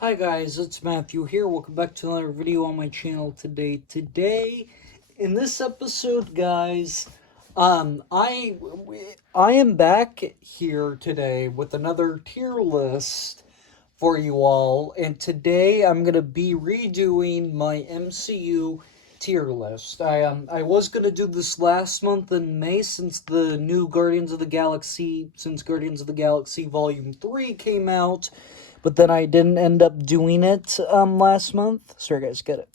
Hi guys, it's Matthew here. Welcome back to another video on my channel today. In this episode, guys, I am back here today with another tier list for you all, and today I'm gonna be redoing my MCU tier list. I was gonna do this last month in May since the new Guardians of the Galaxy Volume 3 came out, but then I didn't end up doing it last month. Sorry guys, get it.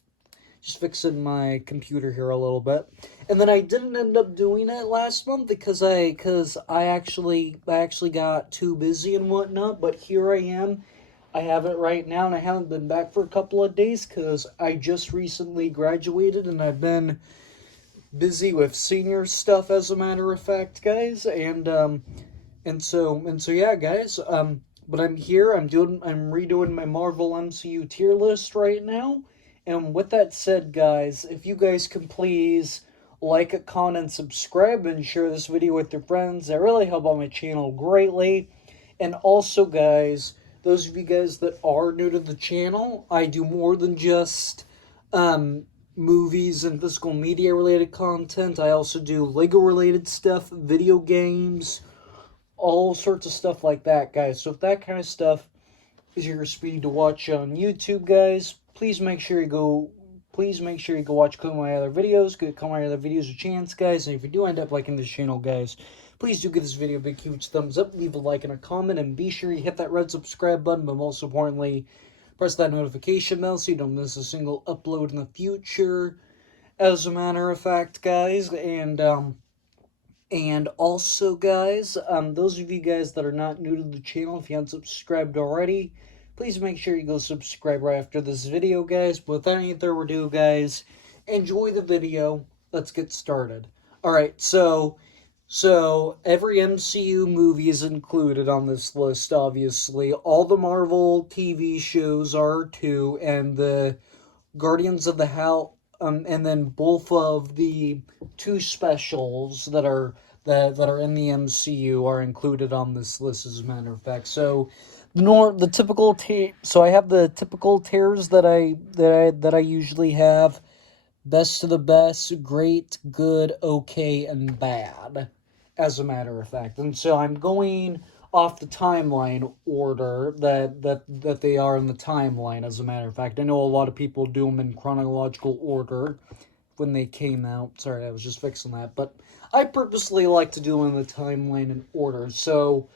Just fixing my computer here a little bit. And then I didn't end up doing it last month because I actually got too busy and whatnot, but here I am. I have it right now, and I haven't been back for a couple of days because I just recently graduated and I've been busy with senior stuff, as a matter of fact, guys. And so yeah, guys. But I'm here. I'm redoing my Marvel MCU tier list right now. And with that said, guys, if you guys can please like, comment, and subscribe, and share this video with your friends, that really help out my channel greatly. And also, guys, those of you guys that are new to the channel, I do more than just movies and physical media related content. I also do Lego related stuff, video games, all sorts of stuff like that, guys. So if that kind of stuff is your speed to watch on YouTube, guys, please make sure you go watch some of my other videos. Give my other videos a chance, guys. And if you do end up liking this channel, guys, please do give this video a big, huge thumbs up. Leave a like and a comment. And be sure you hit that red subscribe button. But most importantly, press that notification bell so you don't miss a single upload in the future. As a matter of fact, guys. And also, guys, those of you guys that are not new to the channel, if you haven't subscribed already, please make sure you go subscribe right after this video, guys. But without any further ado, guys, enjoy the video. Let's get started. Alright, so every MCU movie is included on this list, obviously. All the Marvel TV shows are too, and the Guardians of the House, and then both of the two specials that are in the MCU are included on this list, as a matter of fact. So the typical so I have the typical tiers that I usually have: best to the best, great, good, okay, and bad, as a matter of fact. And so I'm going off the timeline order that they are in the timeline, as a matter of fact. I know a lot of people do them in chronological order when they came out. Sorry, I was just fixing that. But I purposely like to do them in the timeline in order. So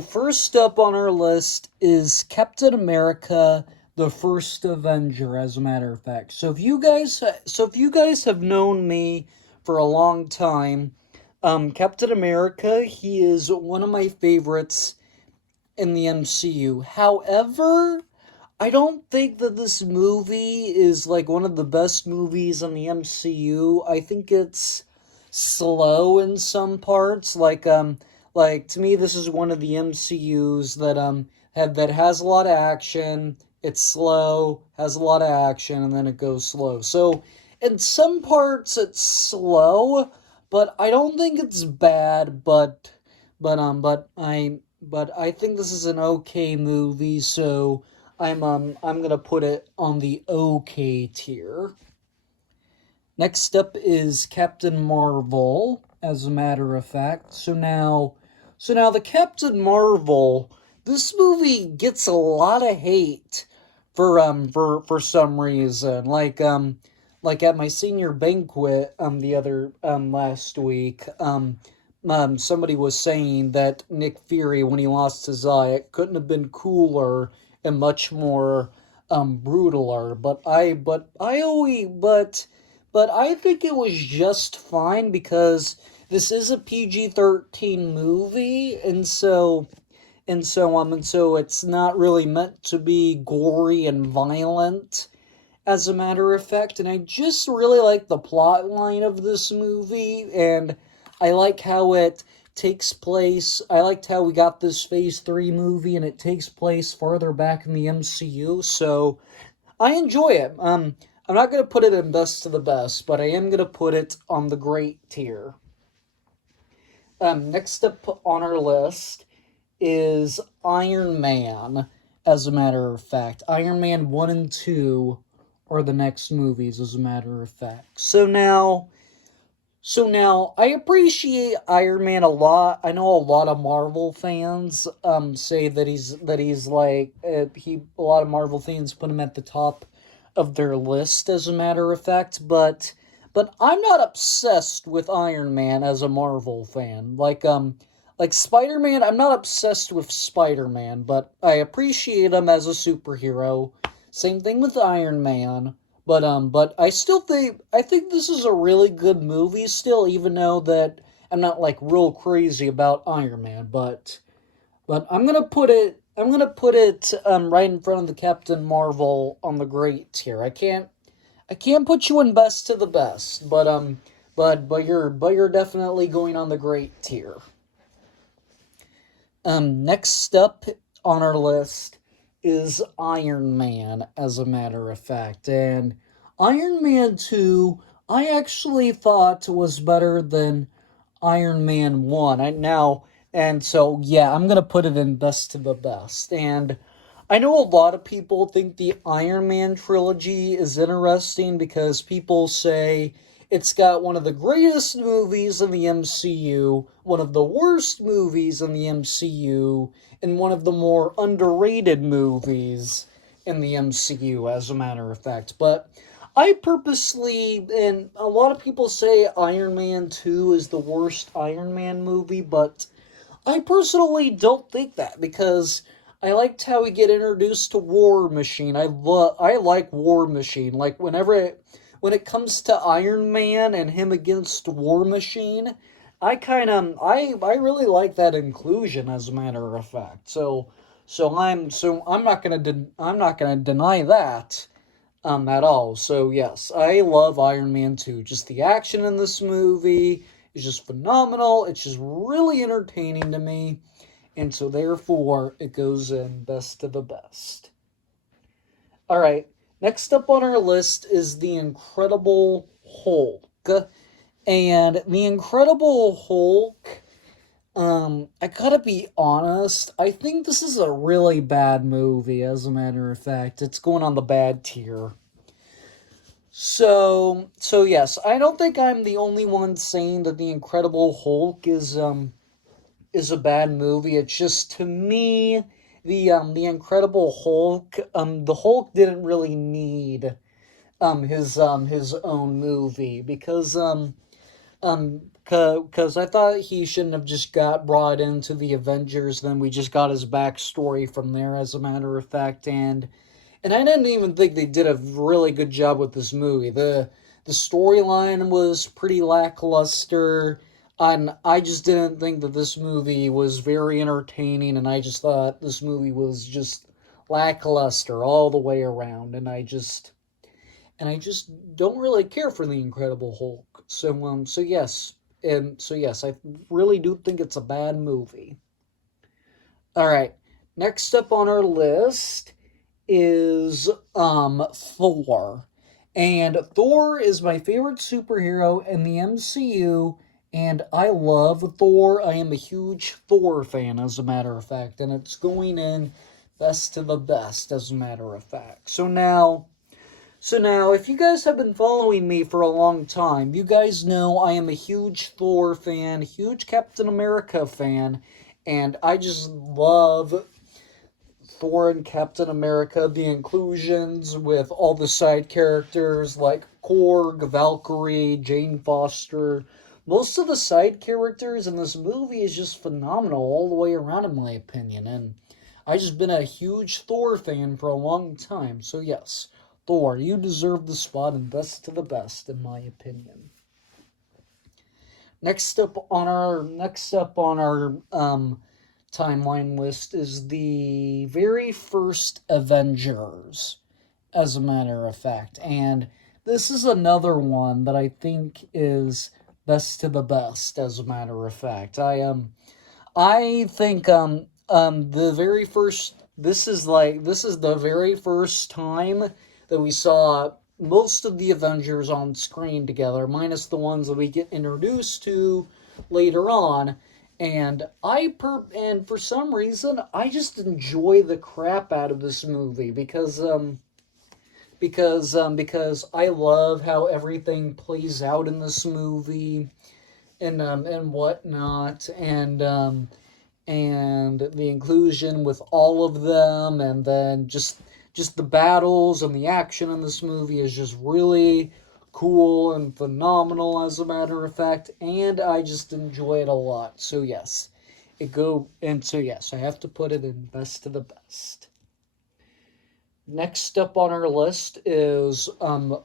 first up on our list is Captain America, the First Avenger, as a matter of fact. So if you guys have known me for a long time, Captain America, he is one of my favorites in the MCU. However, I don't think that this movie is like one of the best movies in the MCU. I think it's slow in some parts. Like to me, this is one of the MCUs that has a lot of action. It's slow, has a lot of action, and then it goes slow. So in some parts it's slow, but I don't think it's bad. But I think this is an okay movie. So I'm gonna put it on the okay tier. Next up is Captain Marvel, as a matter of fact. So now the Captain Marvel, this movie gets a lot of hate for some reason. Like at my senior banquet the other last week, somebody was saying that Nick Fury, when he lost his eye, it couldn't have been cooler and much more brutaler. But I think it was just fine because this is a PG-13 movie, and so it's not really meant to be gory and violent, as a matter of fact. And I just really like the plot line of this movie, and I like how it takes place. I liked how we got this Phase 3 movie, and it takes place farther back in the MCU, so I enjoy it. I'm not going to put it in best to the best, but I am going to put it on the great tier. Next up on our list is Iron Man. as a matter of fact. Iron Man 1 and 2 are the next movies, as a matter of fact. So now, I appreciate Iron Man a lot. I know a lot of Marvel fans say that he's like a lot of Marvel fans put him at the top of their list, as a matter of fact. But I'm not obsessed with Iron Man as a Marvel fan. Like Spider Man, I'm not obsessed with Spider Man, but I appreciate him as a superhero. Same thing with Iron Man. But I think this is a really good movie still, even though that I'm not like real crazy about Iron Man. But I'm gonna put it right in front of the Captain Marvel on the great tier. I can't put you in best to the best, but you're definitely going on the great tier. Next up on our list is Iron Man, as a matter of fact. And Iron Man 2, I actually thought was better than Iron Man 1. And so, yeah, I'm going to put it in best to the best. And I know a lot of people think the Iron Man trilogy is interesting because people say it's got one of the greatest movies in the MCU, one of the worst movies in the MCU, and one of the more underrated movies in the MCU, as a matter of fact. But and a lot of people say Iron Man 2 is the worst Iron Man movie, but I personally don't think that because I liked how we get introduced to War Machine. I like War Machine. Like when it comes to Iron Man and him against War Machine, I really like that inclusion, as a matter of fact. I'm not gonna deny that at all. So yes, I love Iron Man 2. Just the action in this movie is just phenomenal. It's just really entertaining to me. And so therefore it goes in best to the best. Alright, next up on our list is the Incredible Hulk. And the Incredible Hulk, I gotta be honest, I think this is a really bad movie, as a matter of fact. It's going on the bad tier. So yes, I don't think I'm the only one saying that The Incredible Hulk is a bad movie. It's just, to me, the Incredible Hulk, the Hulk didn't really need his own movie because I thought he shouldn't have just got brought into the Avengers. Then we just got his backstory from there, as a matter of fact. And I didn't even think they did a really good job with this movie. The storyline was pretty lackluster, and I just didn't think that this movie was very entertaining, and I just thought this movie was just lackluster all the way around, and I just don't really care for the Incredible Hulk. So I really do think it's a bad movie. All right, next up on our list is Thor. And Thor is my favorite superhero in the MCU, and I love Thor. I am a huge Thor fan, as a matter of fact, and it's going in best to the best, as a matter of fact. So now, if you guys have been following me for a long time, you guys know I am a huge Thor fan, huge Captain America fan, and I just love Thor and Captain America, the inclusions with all the side characters like Korg, Valkyrie, Jane Foster. Most of the side characters in this movie is just phenomenal all the way around, in my opinion. And I just been a huge Thor fan for a long time. So yes, Thor, you deserve the spot and best to the best, in my opinion. Next up on our timeline list is the very first Avengers, as a matter of fact. And this is another one that I think is best to the best, as a matter of fact. I think the very first this is the very first time that we saw most of the Avengers on screen together, minus the ones that we get introduced to later on. And for some reason I just enjoy the crap out of this movie because I love how everything plays out in this movie and whatnot and the inclusion with all of them, and then just the battles and the action in this movie is just really cool and phenomenal, as a matter of fact, and I just enjoy it a lot. So yes, I have to put it in best of the best. Next up on our list is Thor: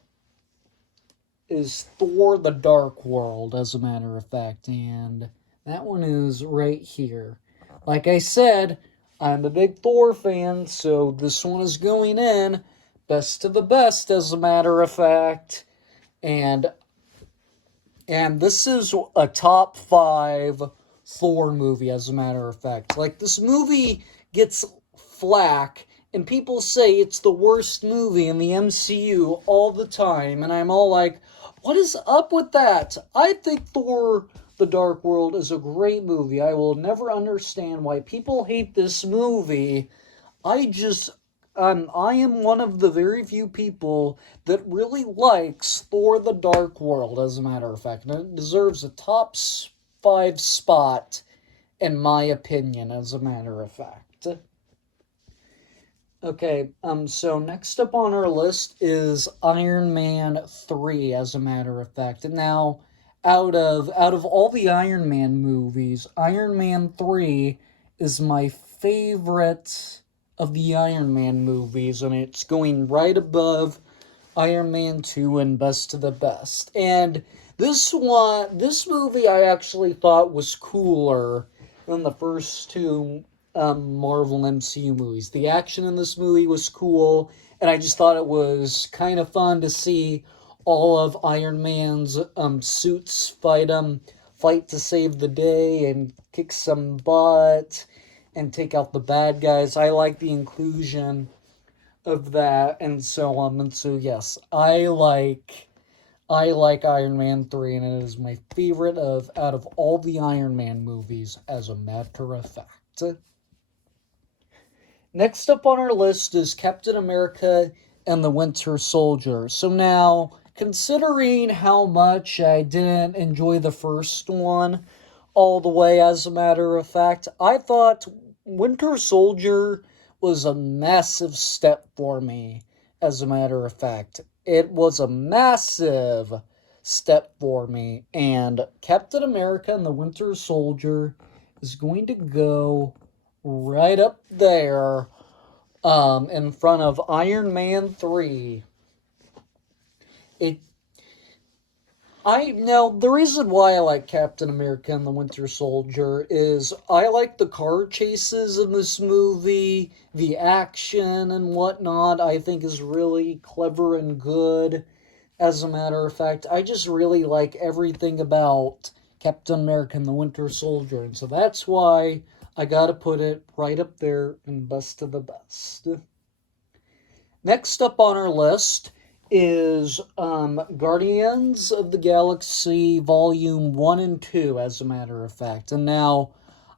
The Dark World, as a matter of fact, and that one is right here. Like I said, I'm a big Thor fan, so this one is going in best of the best, as a matter of fact. And this is a top 5 Thor movie, as a matter of fact. Like, this movie gets flack, and people say it's the worst movie in the MCU all the time, and I'm all like, what is up with that? I think Thor: The Dark World is a great movie. I will never understand why people hate this movie. I just I am one of the very few people that really likes Thor: The Dark World, as a matter of fact. And it deserves a top 5 spot, in my opinion, as a matter of fact. Okay, so next up on our list is Iron Man 3, as a matter of fact. And now, out of all the Iron Man movies, Iron Man 3 is my favorite of the Iron Man movies, and it's going right above Iron Man 2 and Best of the Best. And this movie I actually thought was cooler than the first two Marvel MCU movies. The action in this movie was cool, and I just thought it was kind of fun to see all of Iron Man's suits fight to save the day and kick some butt and take out the bad guys. I like the inclusion of that and so on. And so yes, I like Iron Man 3, and it is my favorite out of all the Iron Man movies, as a matter of fact. Next up on our list is Captain America and the Winter Soldier. So now, considering how much I didn't enjoy the first one all the way, as a matter of fact, I thought Winter Soldier was a massive step for me, as a matter of fact. It was a massive step for me, and Captain America and the Winter Soldier is going to go right up there in front of Iron Man 3. It Now, the reason why I like Captain America and the Winter Soldier is I like the car chases in this movie, the action and whatnot, I think is really clever and good. As a matter of fact, I just really like everything about Captain America and the Winter Soldier, and so that's why I gotta put it right up there in best of the best. Next up on our list is Guardians of the Galaxy Volume 1 and 2, as a matter of fact. And now,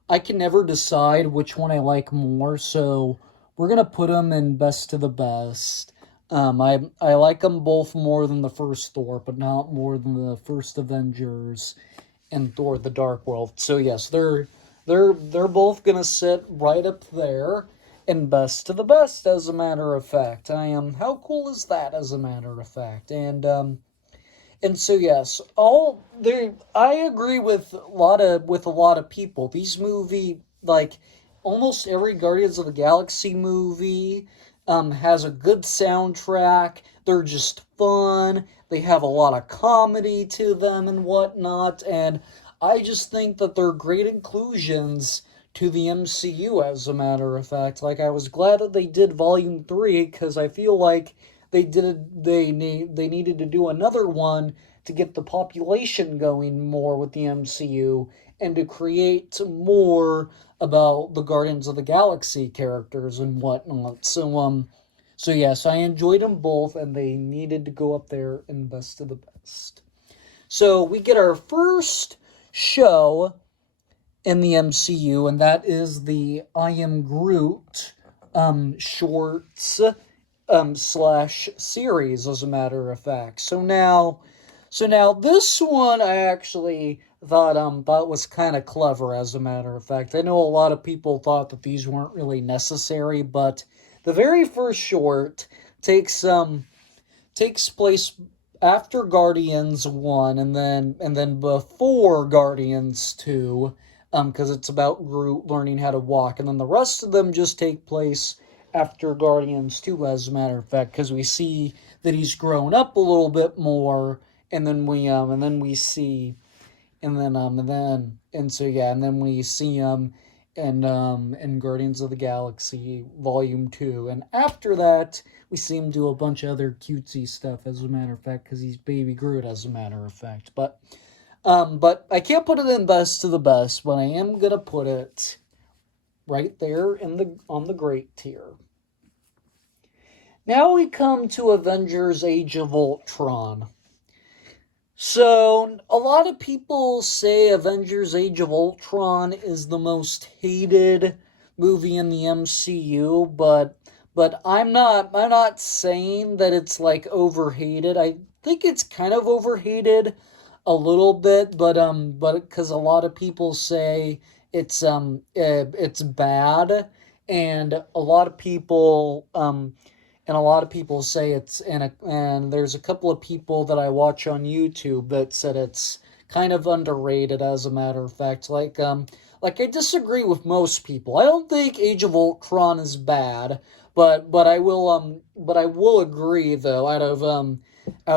I can never decide which one I like more, so we're going to put them in best of the best. I like them both more than the first Thor, but not more than the first Avengers and Thor: The Dark World. So yes, they're both gonna sit right up there in best of the best, as a matter of fact. How cool is that, as a matter of fact? And so yes, all there I agree with a lot of people. These movie, like, almost every Guardians of the Galaxy movie has a good soundtrack. They're just fun. They have a lot of comedy to them and whatnot, and I just think that they're great inclusions to the MCU, as a matter of fact. Like, I was glad that they did Volume 3, because I feel like they needed to do another one to get the population going more with the MCU and to create more about the Guardians of the Galaxy characters and whatnot. So yes, I enjoyed them both, and they needed to go up there in best of the best. So we get our first show in the MCU, and that is the I Am Groot shorts slash series, as a matter of fact. So now this one I actually thought was kind of clever, as a matter of fact. I know a lot of people thought that these weren't really necessary, but the very first short takes takes place after Guardians 1, and then before Guardians 2, because it's about Groot learning how to walk, and then the rest of them just take place after Guardians 2, as a matter of fact, because we see that he's grown up a little bit more, and then we see and then we see him in Guardians of the Galaxy Volume 2, and after that we see him do a bunch of other cutesy stuff, as a matter of fact, because he's Baby Groot, as a matter of fact. But I can't put it in best to the best, but I am gonna put it right there on the great tier. Now we come to Avengers: Age of Ultron. So, a lot of people say Avengers: Age of Ultron is the most hated movie in the MCU, but I'm not saying that it's like overhated. I think it's kind of overhated a little bit, but because a lot of people say it's bad, and a lot of people say and there's a couple of people that I watch on YouTube that said it's kind of underrated, as a matter of fact. Like I disagree with most people. I don't think Age of Ultron is bad, but I will agree, though, out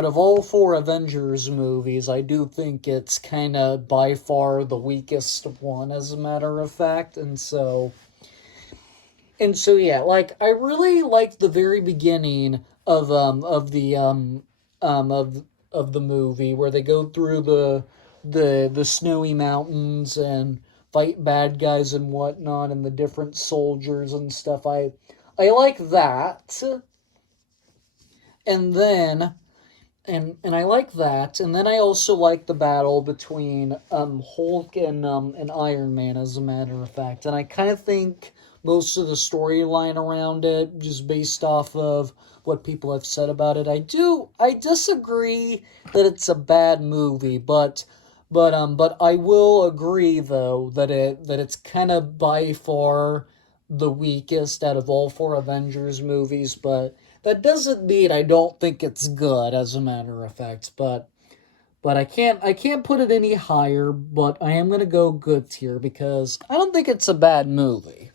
of all four Avengers movies, I do think it's kind of by far the weakest one, as a matter of fact. And so yeah, like I really liked the very beginning of the movie, where they go through the snowy mountains and fight bad guys and whatnot, and the different soldiers and stuff. I like that. And then and I like that. And then I also like the battle between Hulk and Iron Man, as a matter of fact. And I kind of think most of the storyline around it, just based off of what people have said about it, I disagree that it's a bad movie, but I will agree, though, that it's kind of by far the weakest out of all four Avengers movies. But that doesn't mean I don't think it's good, as a matter of fact. But I can't put it any higher. But I am gonna go good tier, because I don't think it's a bad movie.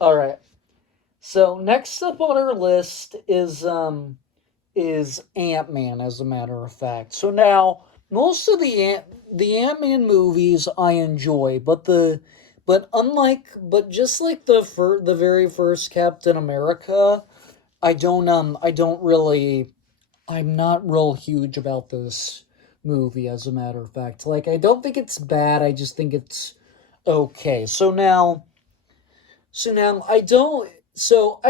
All right. So next up on our list is Ant Man, as a matter of fact. So now most of the Ant Man movies I enjoy, but just like the very first Captain America, I'm not real huge about this movie, as a matter of fact. Like, I don't think it's bad. I just think it's okay. So now I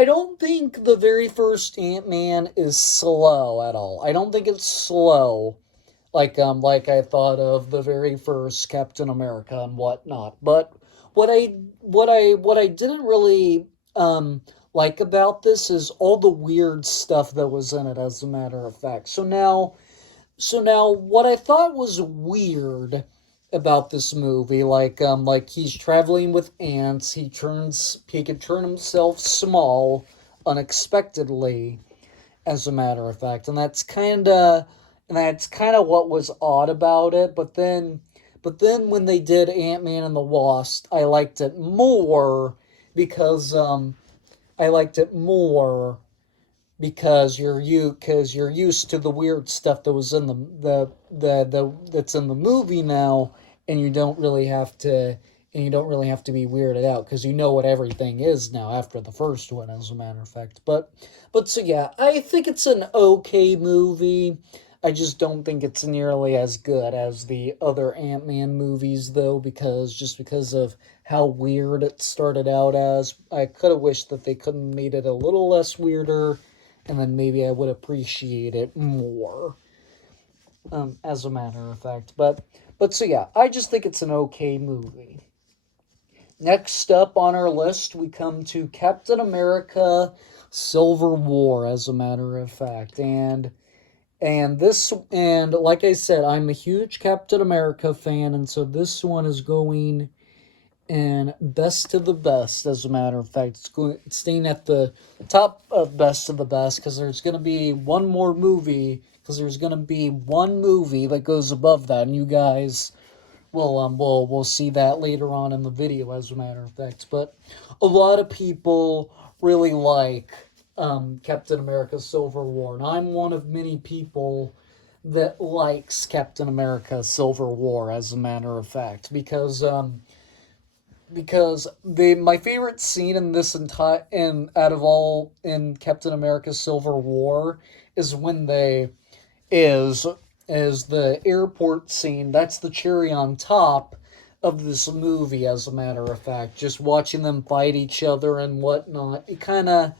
don't think the very first Ant-Man is slow at all. I don't think it's slow, like I thought of the very first Captain America and whatnot. But what I didn't really like about this is all the weird stuff that was in it, as a matter of fact. So now, what I thought was weird about this movie, like he's traveling with ants, he can turn himself small unexpectedly, as a matter of fact, and that's kind of what was odd about it. But then when they did Ant Man and the Wasp, because I liked it more because you're used to the weird stuff that was in the that's in the movie now, and you don't really have to be weirded out, because you know what everything is now after the first one, as a matter of fact. But so yeah, I think it's an okay movie. I just don't think it's nearly as good as the other Ant-Man movies, though, because of how weird it started out as. I could have wished that they could have made it a little less weirder, and then maybe I would appreciate it more. as a matter of fact. But so yeah, I just think it's an okay movie. Next up on our list, we come to Captain America: Civil War, as a matter of fact, and like I said, I'm a huge Captain America fan, and so this one is going in best of the best. As a matter of fact, it's staying at the top of best of the best because there's going to be one more movie. Because there's going to be one movie that goes above that, and you guys we'll see that later on in the video, as a matter of fact. But a lot of people really like Captain America: Civil War, and I'm one of many people that likes Captain America: Civil War, as a matter of fact, because the my favorite scene in this entire in out of all in Captain America: Civil War is when they is is the airport scene. That's the cherry on top of this movie, as a matter of fact. Just watching them fight each other and whatnot. It kind of,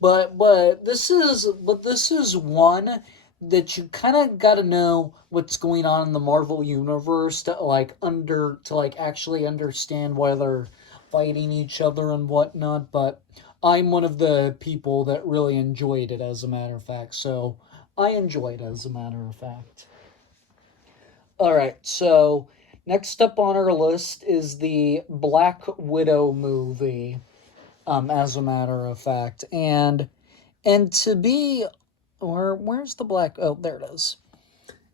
but this is one that you kind of got to know what's going on in the Marvel universe to actually understand why they're fighting each other and whatnot. But I'm one of the people that really enjoyed it, as a matter of fact. So I enjoyed it, as a matter of fact. All right, so next up on our list is the Black Widow movie. As a matter of fact, and to be, or where's the black? Oh, there it is.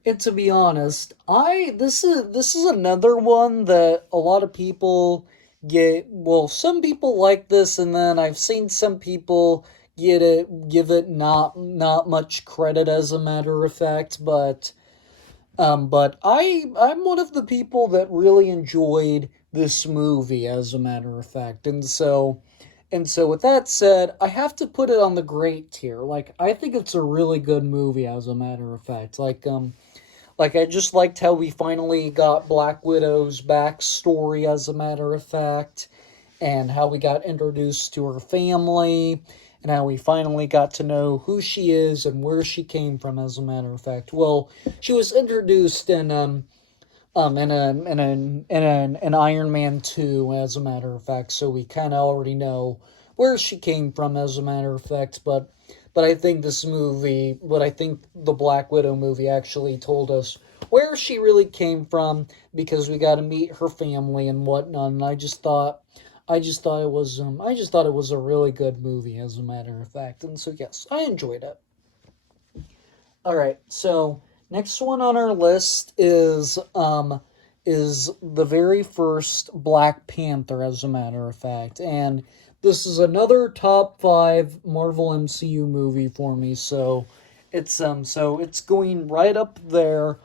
And to be honest, I this is another one that a lot of people get. Well, some people like this, and then I've seen some people give it not much credit, as a matter of fact. But I'm one of the people that really enjoyed this movie, as a matter of fact, and so with that said, I have to put it on the great tier. Like, I think it's a really good movie, as a matter of fact. Like I just liked how we finally got Black Widow's backstory, as a matter of fact, and how we got introduced to her family, and how we finally got to know who she is and where she came from, as a matter of fact. Well, she was introduced in Iron Man 2, as a matter of fact, so we kind of already know where she came from, as a matter of fact. But I think the Black Widow movie actually told us where she really came from, because we got to meet her family and whatnot. And I just thought it was a really good movie, as a matter of fact. And so yes, I enjoyed it. All right, so next one on our list is the very first Black Panther, as a matter of fact, and this is another top five Marvel MCU movie for me. So it's going right up there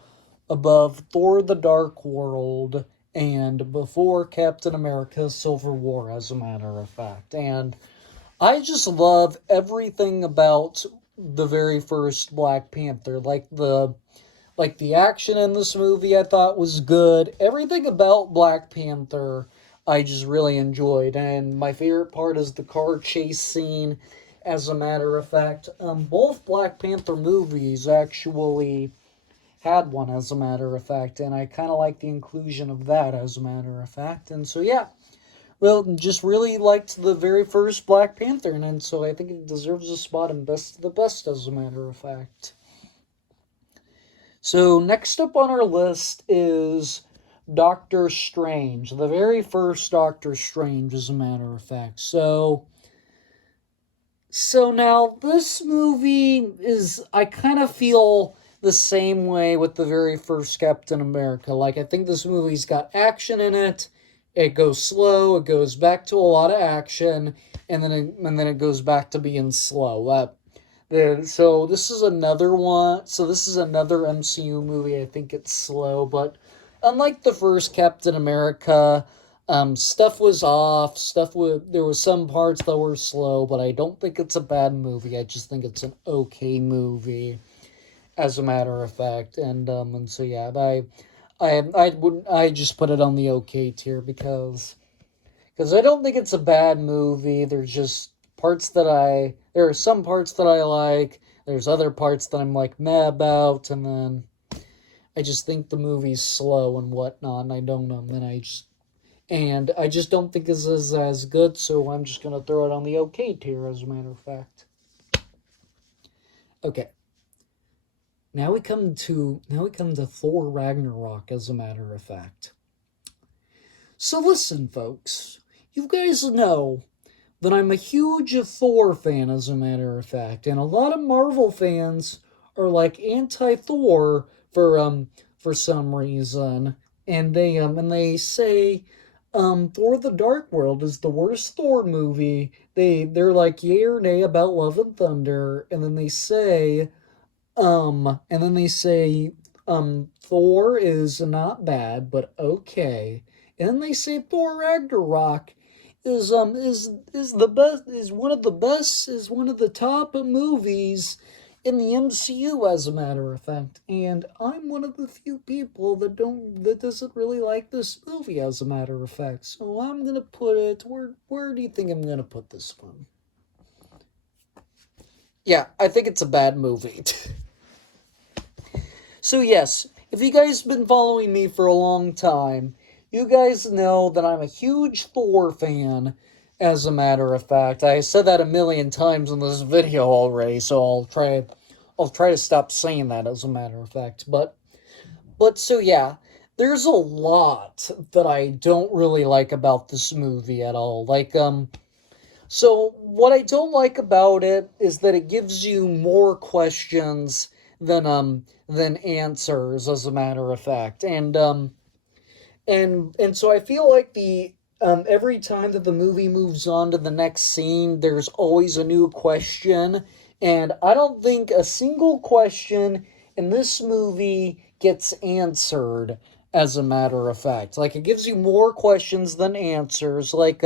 above Thor: The Dark World and before Captain America: Civil War, as a matter of fact, and I just love everything about the very first Black Panther. Like the action in this movie I thought was good. Everything about Black Panther I just really enjoyed. And my favorite part is the car chase scene, as a matter of fact. Both Black Panther movies actually had one, as a matter of fact, and I kind of like the inclusion of that, as a matter of fact. And so yeah, well, just really liked the very first Black Panther, and so I think it deserves a spot in best of the best, as a matter of fact. So next up on our list is Doctor Strange, the very first Doctor Strange, as a matter of fact. So now this movie is, I kind of feel the same way with the very first Captain America. Like, I think this movie's got action in it. It goes slow. It goes back to a lot of action, and then it goes back to being slow. So this is another one. So this is another MCU movie. I think it's slow, but unlike the first Captain America, stuff was off. There was some parts that were slow, but I don't think it's a bad movie. I just think it's an okay movie, as a matter of fact. And so yeah, I just put it on the okay tier because I don't think it's a bad movie. There are some parts that I like. There's other parts that I'm like meh about, and then I just think the movie's slow and whatnot, and I don't know, and I just don't think this is as good, so I'm just gonna throw it on the okay tier, as a matter of fact. Okay. Now we come to Thor Ragnarok, as a matter of fact. So listen, folks, you guys know that I'm a huge Thor fan, as a matter of fact, and a lot of Marvel fans are like anti-Thor for some reason, and they say Thor: The Dark World is the worst Thor movie. They're like yay or nay about Love and Thunder, and then they say Thor is not bad, but okay. And then they say Thor Ragnarok is the best, is one of the top movies in the MCU, as a matter of fact. And I'm one of the few people that doesn't really like this movie, as a matter of fact. So I'm gonna put it, where do you think I'm gonna put this one? Yeah, I think it's a bad movie. So yes, if you guys have been following me for a long time, you guys know that I'm a huge Thor fan, as a matter of fact. I said that a million times in this video already, so I'll try to stop saying that, as a matter of fact. But so yeah, there's a lot that I don't really like about this movie at all. So what I don't like about it is that it gives you more questions than answers, as a matter of fact. And so I feel like the every time that the movie moves on to the next scene, there's always a new question, and I don't think a single question in this movie gets answered, as a matter of fact. Like, it gives you more questions than answers. Like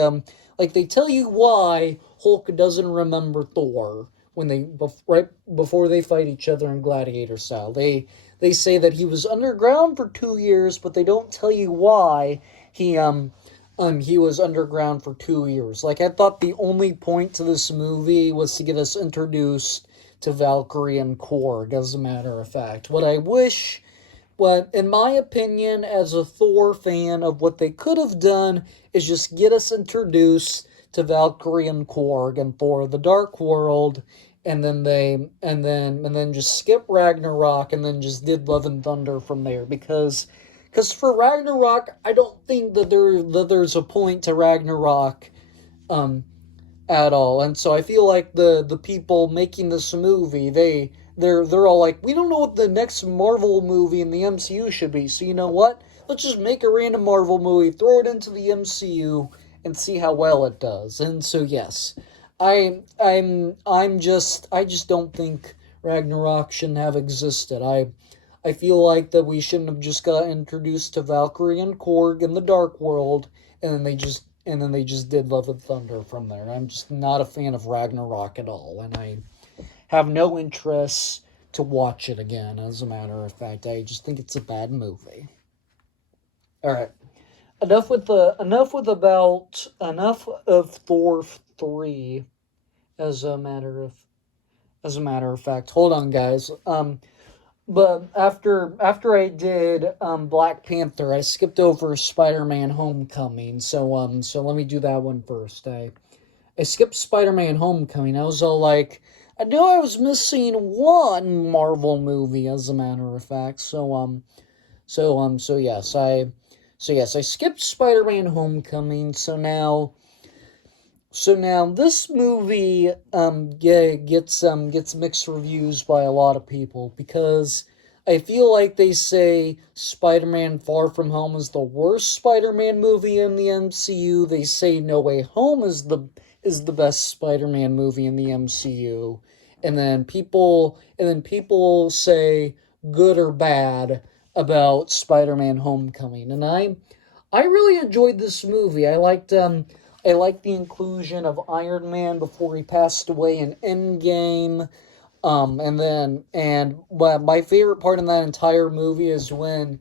they tell you why Hulk doesn't remember Thor when right before they fight each other in gladiator style. They say that he was underground for 2 years, but they don't tell you why he was underground for 2 years. Like, I thought the only point to this movie was to get us introduced to Valkyrie and Korg, as a matter of fact. What, in my opinion, as a Thor fan, of what they could have done is just get us introduced to Valkyrie and Korg and Thor: The Dark World, and then just skip Ragnarok and then just did Love and Thunder from there, because for Ragnarok, I don't think that there's a point to Ragnarok um at all. And so I feel like the people making this movie, they're all like, we don't know what the next Marvel movie in the MCU should be. So you know what? Let's just make a random Marvel movie, throw it into the MCU, and see how well it does. And so yes, I just don't think Ragnarok shouldn't have existed. I feel like that we shouldn't have just got introduced to Valkyrie and Korg in the Dark World, and then they just did Love and Thunder from there. I'm just not a fan of Ragnarok at all, and I have no interest to watch it again. As a matter of fact, I just think it's a bad movie. All right, enough of Thor 3. As a matter of fact, hold on, guys. But after I did Black Panther, I skipped over Spider-Man: Homecoming. So let me do that one first. I skipped Spider-Man: Homecoming. I was all like, I knew I was missing one Marvel movie, as a matter of fact. So yes, I skipped Spider-Man: Homecoming. So now this movie gets mixed reviews by a lot of people, because I feel like they say Spider-Man Far From Home is the worst Spider-Man movie in the MCU. They say No Way Home is the best Spider-Man movie in the MCU. And then people say good or bad about Spider-Man Homecoming. And I really enjoyed this movie. I liked the inclusion of Iron Man before he passed away in Endgame. Well, my favorite part in that entire movie is when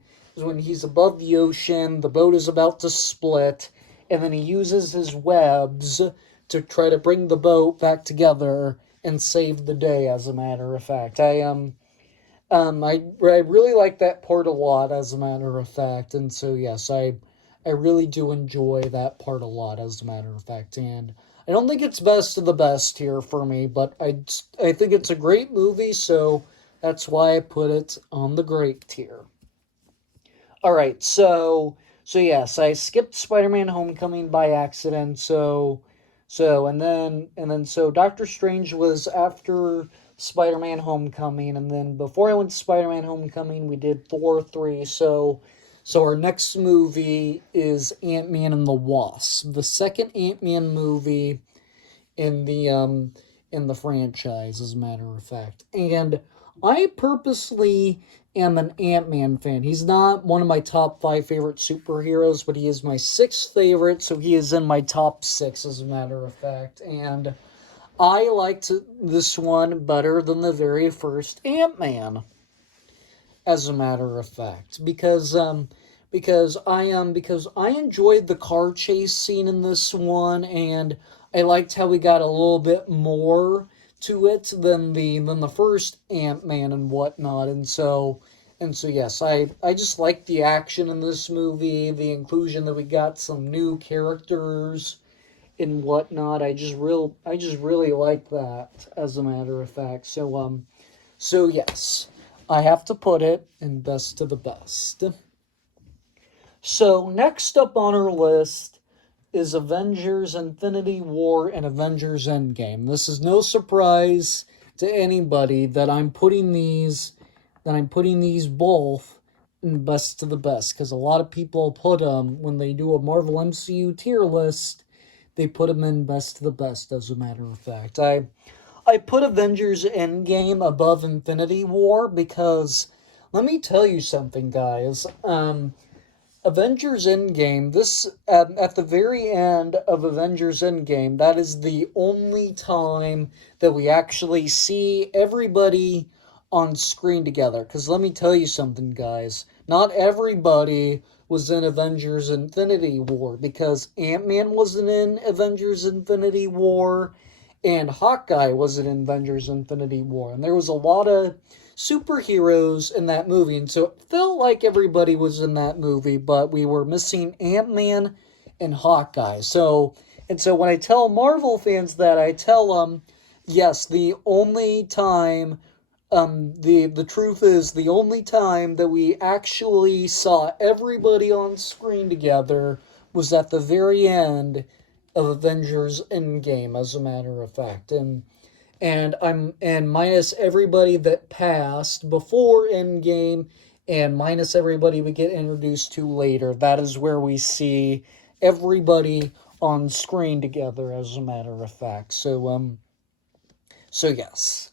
he's above the ocean, the boat is about to split, and then he uses his webs to try to bring the boat back together and save the day, as a matter of fact. I really like that part a lot, as a matter of fact, and so yes, I really do enjoy that part a lot, as a matter of fact, and I don't think it's best of the best here for me, but I think it's a great movie, so that's why I put it on the great tier. All right, so yes, I skipped Spider-Man: Homecoming by accident. So Doctor Strange was after Spider-Man: Homecoming, and then before I went to Spider-Man: Homecoming, we did Thor 3. So our next movie is Ant-Man and the Wasp, the second Ant-Man movie in the franchise, as a matter of fact. And I purposely am an Ant-Man fan. He's not one of my top five favorite superheroes, but he is my sixth favorite, so he is in my top six, as a matter of fact. And I liked this one better than the very first Ant-Man, as a matter of fact, because I enjoyed the car chase scene in this one, and I liked how we got a little bit more to it than the first Ant Man and whatnot, and so yes, I just liked the action in this movie, the inclusion that we got some new characters and whatnot. I just really like that, as a matter of fact. So yes, I have to put it in best of the best. So next up on our list is Avengers Infinity War and Avengers Endgame. This is no surprise to anybody that I'm putting these both in best of the best, because a lot of people put them when they do a Marvel MCU tier list, they put them in best of the best, as a matter of fact. I put Avengers Endgame above Infinity War because let me tell you something, guys. Avengers Endgame, this at the very end of Avengers Endgame, that is the only time that we actually see everybody on screen together. Because let me tell you something, guys. Not everybody was in Avengers Infinity War, because Ant-Man wasn't in Avengers Infinity War, and Hawkeye was in Avengers Infinity War. And there was a lot of superheroes in that movie, and so it felt like everybody was in that movie, but we were missing Ant-Man and Hawkeye. So when I tell Marvel fans that, I tell them, yes, the only time, the truth is, the only time that we actually saw everybody on screen together was at the very end of Avengers Endgame, as a matter of fact. And minus everybody that passed before Endgame, and minus everybody we get introduced to later. That is where we see everybody on screen together, as a matter of fact. So yes,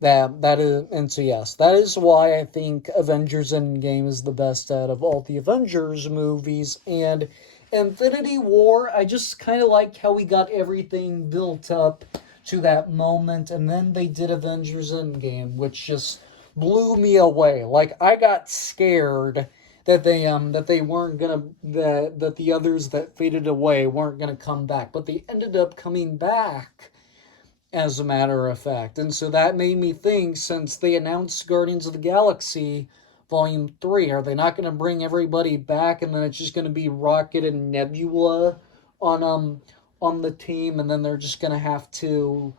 that is, and so yes, that is why I think Avengers Endgame is the best out of all the Avengers movies. And Infinity War, I just kind of like how we got everything built up to that moment, and then they did Avengers Endgame, which just blew me away. Like, I got scared that they weren't gonna that the others that faded away weren't gonna come back, but they ended up coming back, as a matter of fact. And so that made me think, since they announced Guardians of the Galaxy Volume 3, are they not going to bring everybody back, and then it's just going to be Rocket and Nebula on on the team, and then they're just going to have to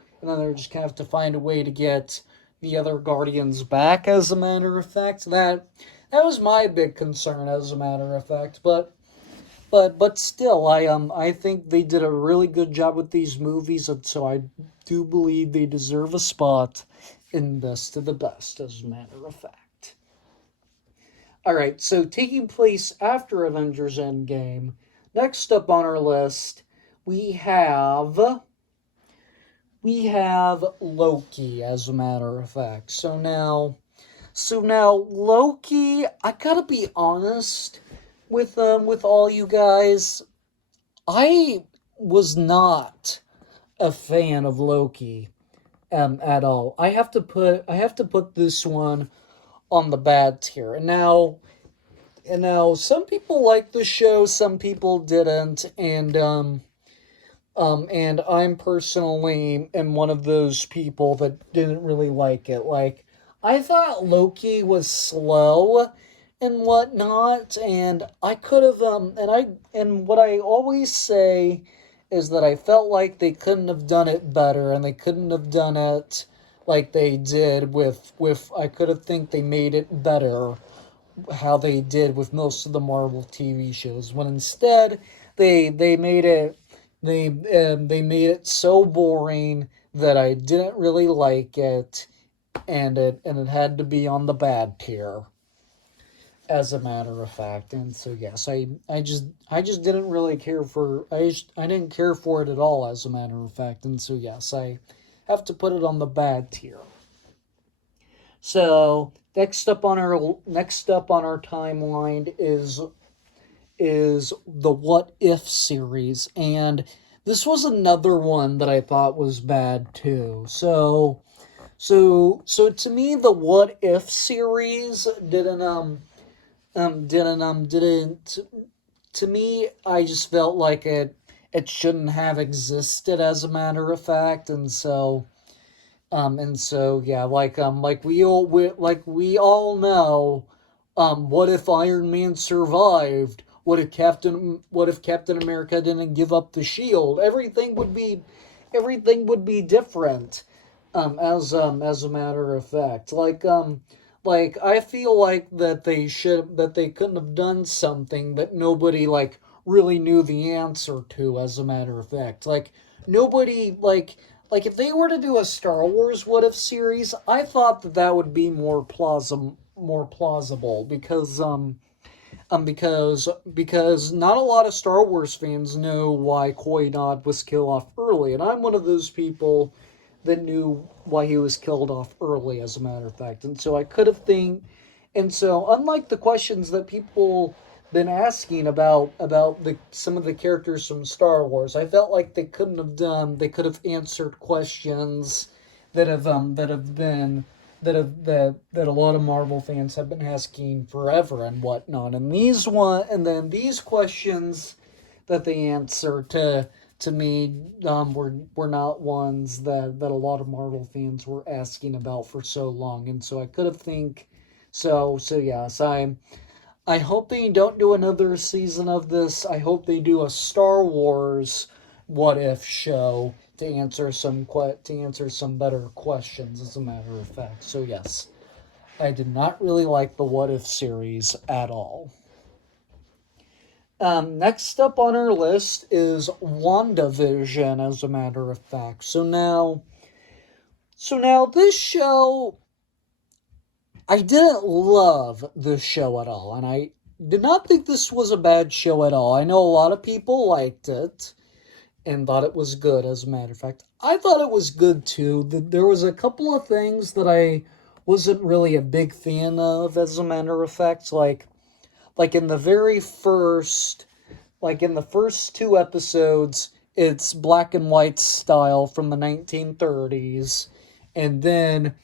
find a way to get the other Guardians back, as a matter of fact. That was my big concern, as a matter of fact. But still, I think they did a really good job with these movies, and so I do believe they deserve a spot in best of the best, as a matter of fact. All right, so taking place after Avengers Endgame, next up on our list, we have Loki, as a matter of fact. So now Loki, I gotta be honest with all you guys. I was not a fan of Loki at all. I have to put this one on the bad tier. And now some people liked the show, some people didn't, and I'm personally am one of those people that didn't really like it. Like, I thought Loki was slow and whatnot, and I could have and what I always say is that I felt like they couldn't have done it better, and they couldn't have done it like they did with I could have think they made it better how they did with most of the Marvel TV shows. When instead they made it they made it so boring that I didn't really like it, and it had to be on the bad tier, as a matter of fact. And so yes, I just didn't really care for I didn't care for it at all, as a matter of fact. And so yes, I have to put it on the bad tier. So next up on our timeline is the What If series, and this was another one that I thought was bad too. So to me, the What If series didn't to me. I just felt like it shouldn't have existed, as a matter of fact. And so yeah, like we all know, what if Iron Man survived? What if Captain America didn't give up the shield? Everything would be different. As a matter of fact, like I feel like that they couldn't have done something that nobody like really knew the answer to, as a matter of fact. Like nobody like if they were to do a Star Wars What If series, I thought that that would be more plausible because not a lot of Star Wars fans know why Koinod was killed off early, and I'm one of those people that knew why he was killed off early, as a matter of fact. And so I could have think, and so unlike the questions that people been asking about the some of the characters from Star Wars, I felt like they could have answered questions that have been that a lot of Marvel fans have been asking forever and whatnot. And then these questions that they answer to me were not ones that a lot of Marvel fans were asking about for so long. And so I could have think so yes, I hope they don't do another season of this. I hope they do a Star Wars What If show to answer some better questions, as a matter of fact. So yes, I did not really like the What If series at all. Next up on our list is WandaVision, as a matter of fact. So now this show, I didn't love this show at all, and I did not think this was a bad show at all. I know a lot of people liked it and thought it was good, as a matter of fact. I thought it was good too. There was a couple of things that I wasn't really a big fan of, as a matter of fact, like in the very first like in the first two episodes, it's black and white style from the 1930s, and then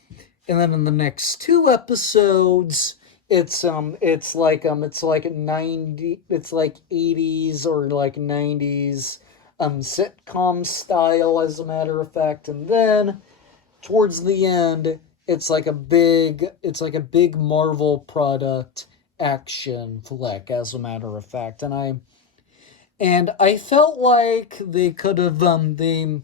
in the next two episodes, it's like 90 it's like 80s or like 90s sitcom style, as a matter of fact. And then towards the end, it's like a big Marvel product action flick, as a matter of fact. And I felt like they could have they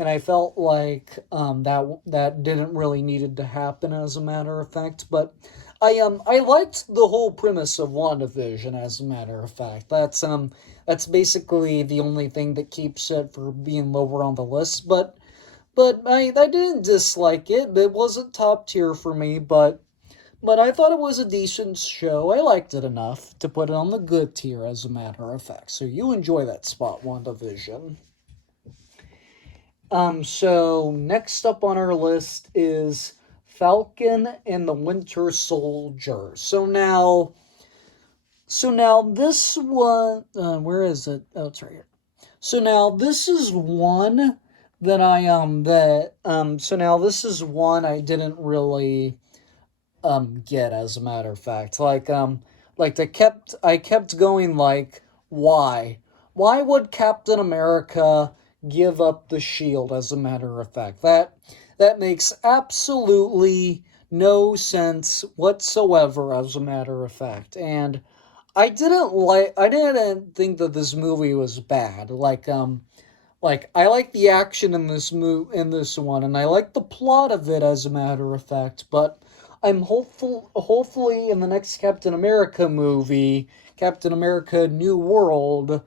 and I felt like that didn't really needed to happen, as a matter of fact. But I liked the whole premise of WandaVision, as a matter of fact. That's basically the only thing that keeps it for being lower on the list. But I didn't dislike it. It wasn't top tier for me, but I thought it was a decent show. I liked it enough to put it on the good tier, as a matter of fact. So you enjoy that spot, WandaVision. So next up on our list is Falcon and the Winter Soldier. So now this one, where is it? Oh, it's right here. So now this is one that so now this is one I didn't really get, as a matter of fact. I kept going like, why would Captain America give up the shield, as a matter of fact? That makes absolutely no sense whatsoever, as a matter of fact. And I didn't think that this movie was bad. Like I like the action in this one, and I like the plot of it, as a matter of fact. But I'm hopefully in the next Captain America movie, Captain America: New World,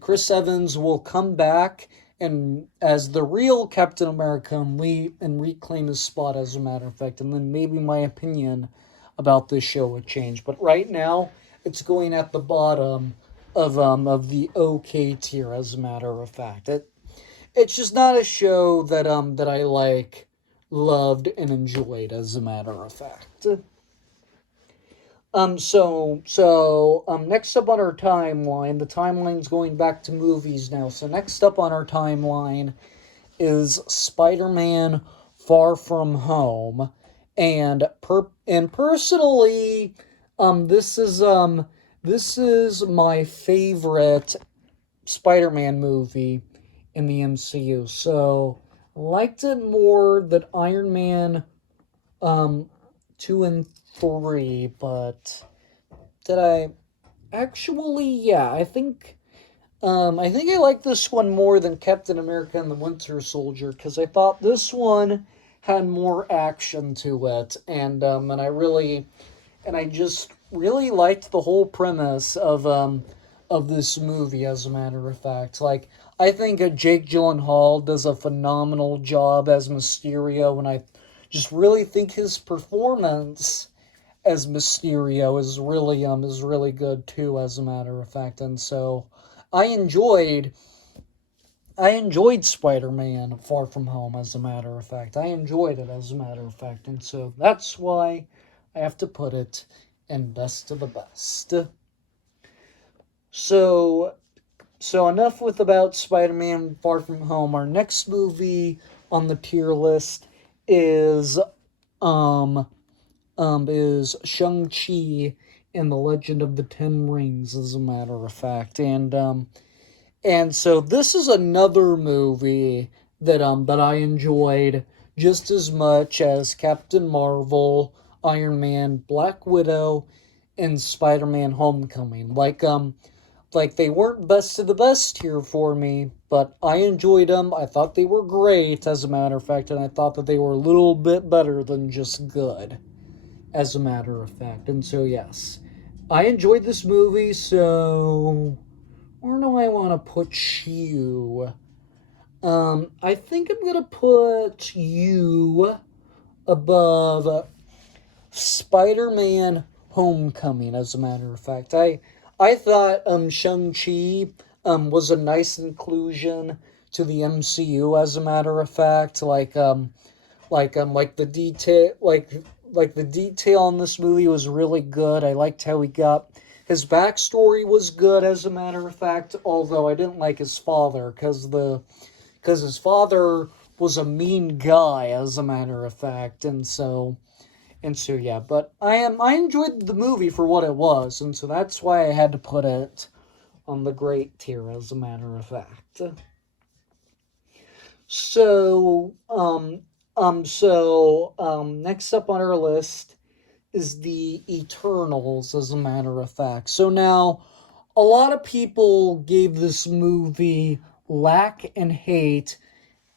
Chris Evans will come back and as the real Captain America and reclaim his spot, as a matter of fact, and then maybe my opinion about this show would change. But right now, it's going at the bottom of the OK tier, as a matter of fact. It's just not a show that I loved and enjoyed, as a matter of fact. Next up on our timeline, the timeline's going back to movies now. So next up on our timeline is Spider-Man: Far From Home, and personally, this is my favorite Spider-Man movie in the MCU. So I liked it more than Iron Man 2 and 3, but did I actually? Yeah, I think I like this one more than Captain America and the Winter Soldier because I thought this one had more action to it, and I just really liked the whole premise of this movie. As a matter of fact, like I think Jake Gyllenhaal does a phenomenal job as Mysterio, and I just really think his performance as Mysterio is really good too, as a matter of fact. And so I enjoyed I enjoyed Spider-Man Far From Home, as a matter of fact. I enjoyed it, as a matter of fact, and so that's why I have to put it in best of the best. So so enough with about Spider-Man Far From Home. Our next movie on the tier list is um is Shang-Chi and the Legend of the Ten Rings, as a matter of fact. And so this is another movie that I enjoyed just as much as Captain Marvel, Iron Man, Black Widow, and Spider-Man Homecoming. Like they weren't best of the best here for me, but I enjoyed them. I thought they were great, as a matter of fact, and I thought that they were a little bit better than just good, as a matter of fact. And so, yes, I enjoyed this movie, so where do I want to put you? I think I'm going to put you above Spider-Man Homecoming, as a matter of fact. I thought Shang-Chi was a nice inclusion to the MCU, as a matter of fact. Like the detail like the detail in this movie was really good. I liked how he got his backstory was good, as a matter of fact, although I didn't like his father because his father was a mean guy, as a matter of fact. And so yeah, but I enjoyed the movie for what it was, and so that's why I had to put it on the great tier, as a matter of fact. Next up on our list is the Eternals, as a matter of fact. So now, a lot of people gave this movie lack and hate,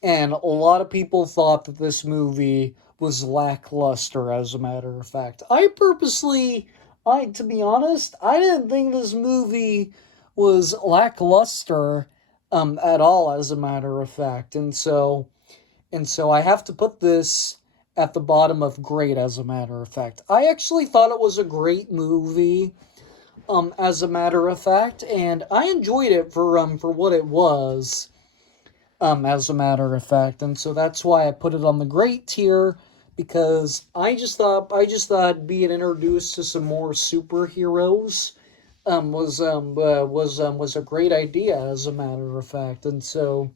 and a lot of people thought that this movie was lackluster, as a matter of fact. To be honest, I didn't think this movie was lackluster at all, as a matter of fact. And so I have to put this at the bottom of great, as a matter of fact. I actually thought it was a great movie, as a matter of fact, and I enjoyed it for what it was, as a matter of fact. And so that's why I put it on the great tier, because I just thought being introduced to some more superheroes was a great idea, as a matter of fact. And so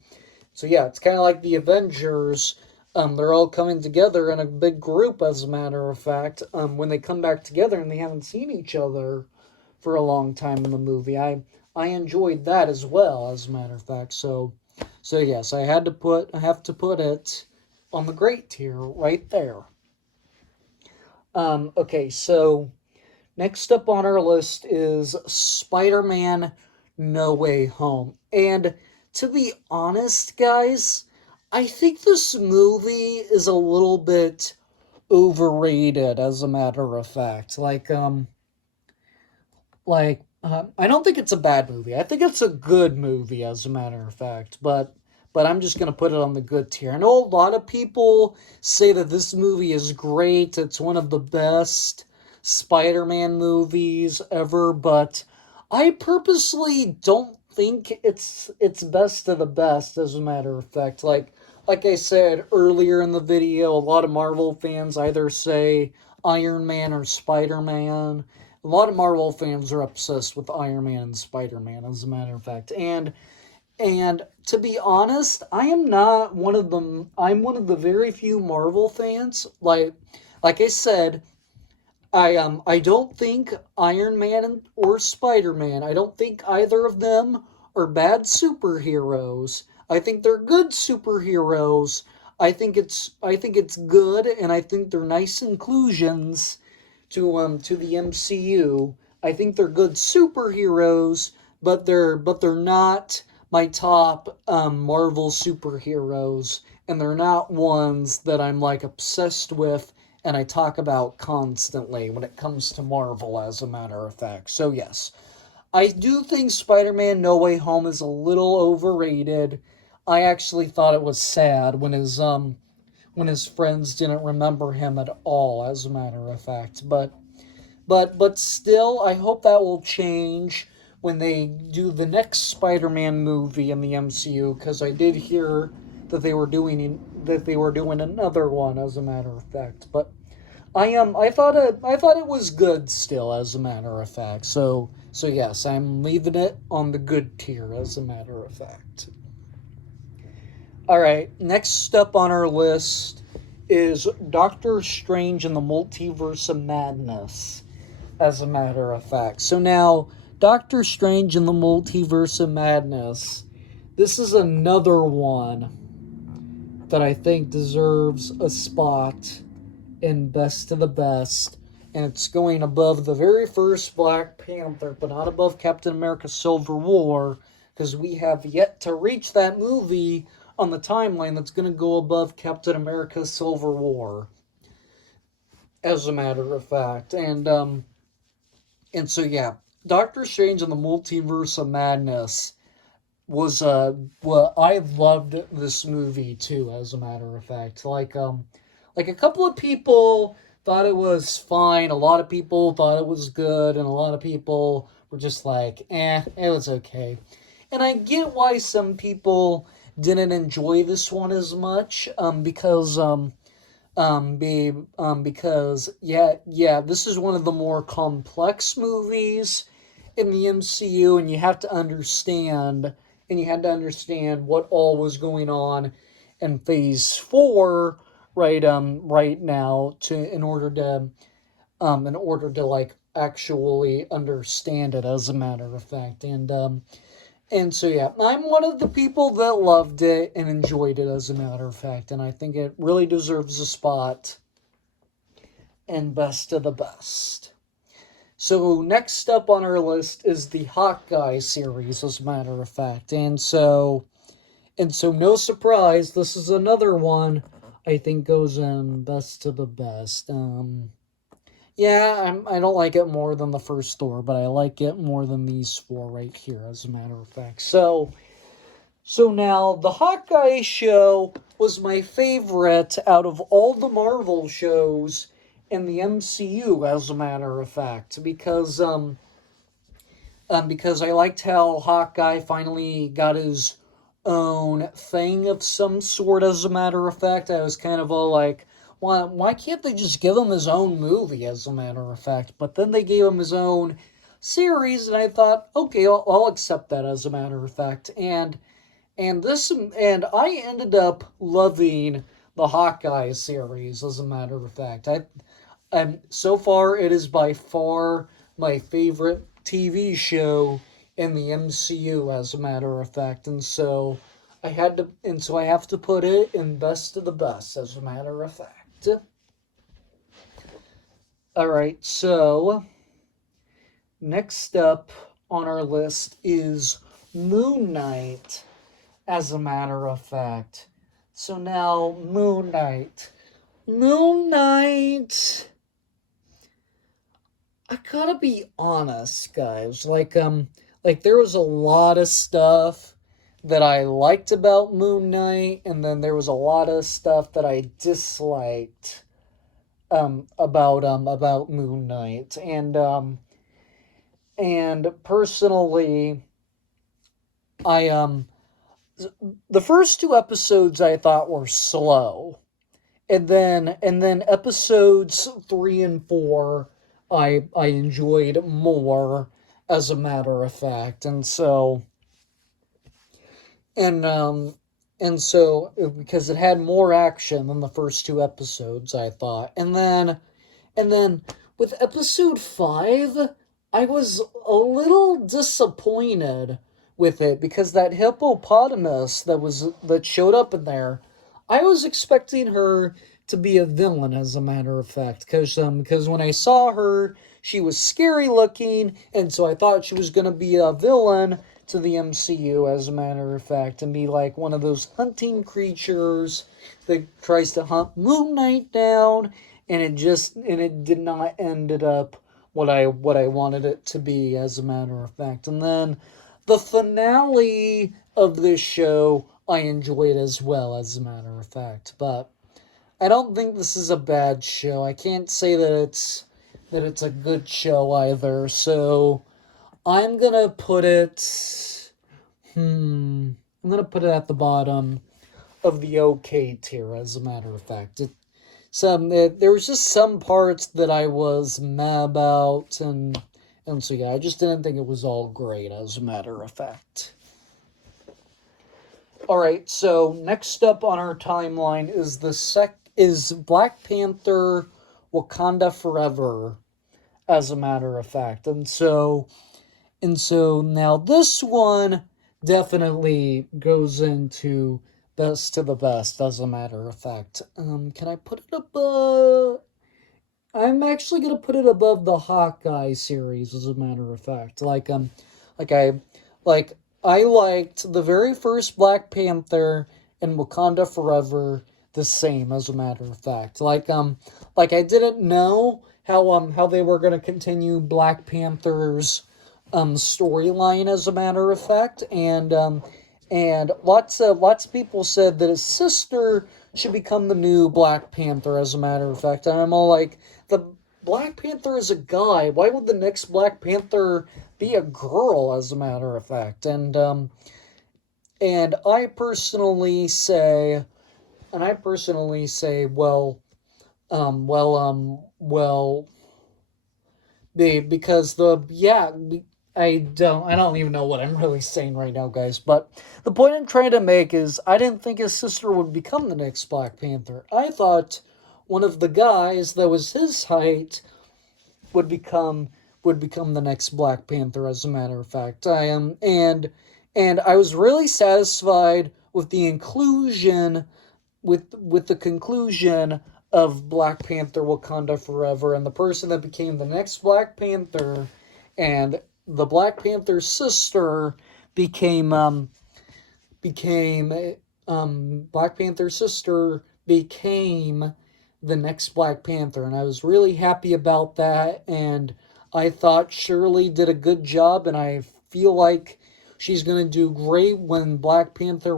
yeah, it's kind of like the Avengers. They're all coming together in a big group, as a matter of fact. When they come back together and they haven't seen each other for a long time in the movie, I enjoyed that as well, as a matter of fact. So yes, I have to put it on the great tier right there. Okay, so next up on our list is Spider-Man No Way Home. And to be honest, guys, I think this movie is a little bit overrated, as a matter of fact. I don't think it's a bad movie. I think it's a good movie, as a matter of fact. But I'm just gonna put it on the good tier. I know a lot of people say that this movie is great. It's one of the best Spider-Man movies ever, but I purposely don't think it's best of the best. As a matter of fact, like I said earlier in the video, a lot of Marvel fans either say Iron Man or Spider Man. A lot of Marvel fans are obsessed with Iron Man and Spider Man, as a matter of fact. And to be honest, I am not one of them. I'm one of the very few Marvel fans. Like I said, I don't think Iron Man or Spider Man. I don't think either of them are bad superheroes. I think they're good superheroes. I think it's good, and I think they're nice inclusions to the MCU. I think they're good superheroes, but they're not my top Marvel superheroes, and they're not ones that I'm like obsessed with and I talk about constantly when it comes to Marvel, as a matter of fact. So yes, I do think Spider-Man No Way Home is a little overrated. I actually thought it was sad when his friends didn't remember him at all, as a matter of fact. But still, I hope that will change when they do the next Spider-Man movie in the MCU, because I did hear that they were doing another one, as a matter of fact. But I thought it was good still, as a matter of fact. So yes, I'm leaving it on the good tier, as a matter of fact. All right, next up on our list is Doctor Strange and the Multiverse of Madness, as a matter of fact. So now, Doctor Strange and the Multiverse of Madness, this is another one that I think deserves a spot in Best of the Best. And it's going above the very first Black Panther, but not above Captain America Civil War, because we have yet to reach that movie on the timeline that's going to go above Captain America Civil War, as a matter of fact. And so yeah, Doctor Strange and the Multiverse of Madness was well, I loved this movie too, as a matter of fact. Like a couple of people thought it was fine, a lot of people thought it was good, and a lot of people were just like, it was okay. And I get why some people didn't enjoy this one as much, because yeah, this is one of the more complex movies in the MCU, and you had to understand what all was going on in Phase Four, right now, to in order to like actually understand it, as a matter of fact. And so yeah, I'm one of the people that loved it and enjoyed it, as a matter of fact, and I think it really deserves a spot in Best of the Best. So next up on our list is the Hawkeye series, as a matter of fact. And so no surprise, this is another one I think goes in Best of the Best. Yeah, I don't like it more than the first Thor, but I like it more than these four right here, as a matter of fact. So now, the Hawkeye show was my favorite out of all the Marvel shows in the MCU, as a matter of fact, because I liked how Hawkeye finally got his own thing of some sort, as a matter of fact. I was kind of all like, why can't they just give him his own movie, as a matter of fact? But then they gave him his own series, and I thought, okay, I'll accept that, as a matter of fact. And I ended up loving the Hawkeye series, as a matter of fact. So far, it is by far my favorite TV show in the MCU, as a matter of fact. And so I have to put it in Best of the Best, as a matter of fact. Alright, so next up on our list is Moon Knight, as a matter of fact. So now, Moon Knight. Moon Knight. I gotta be honest, guys. Like there was a lot of stuff that I liked about Moon Knight, and then there was a lot of stuff that I disliked about Moon Knight. And personally, I the first two episodes I thought were slow. And then episodes 3 and 4 I enjoyed more, as a matter of fact. And so because it had more action than the first two episodes, I thought. And then with episode 5, I was a little disappointed with it, because that hippopotamus that showed up in there, I was expecting her to be a villain, as a matter of fact, because when I saw her, she was scary looking, and so I thought she was gonna be a villain to the MCU, as a matter of fact, and be like one of those hunting creatures that tries to hunt Moon Knight down, and it did not ended up what I wanted it to be, as a matter of fact. And then the finale of this show I enjoyed as well, as a matter of fact. But I don't think this is a bad show. I can't say that it's a good show either. So I'm gonna put it. I'm gonna put it at the bottom of the okay tier, as a matter of fact. There was just some parts that I was mad about, and so yeah, I just didn't think it was all great, as a matter of fact. All right, so next up on our timeline is Black Panther: Wakanda Forever, as a matter of fact. And so now this one definitely goes into best to the best, as a matter of fact. Can I put it above? I'm actually gonna put it above the Hawkeye series, as a matter of fact. Like I, like I liked the very first Black Panther and Wakanda Forever the same, as a matter of fact. Like I didn't know how they were gonna continue Black Panther's storyline, as a matter of fact, and lots of people said that his sister should become the new Black Panther, as a matter of fact. And I'm all like, the Black Panther is a guy. Why would the next Black Panther be a girl, as a matter of fact? And I personally say, well, because I don't even know what I'm really saying right now, guys. But the point I'm trying to make is, I didn't think his sister would become the next Black Panther. I thought one of the guys that was his height would become the next Black Panther, as a matter of fact. I am and I was really satisfied with the inclusion with the conclusion of Black Panther: Wakanda Forever, and the person that became the next Black Panther, and the Black Panther's sister became became Black Panther's sister became the next Black Panther, and I was really happy about that. And I thought Shirley did a good job, and I feel like she's gonna do great when Black Panther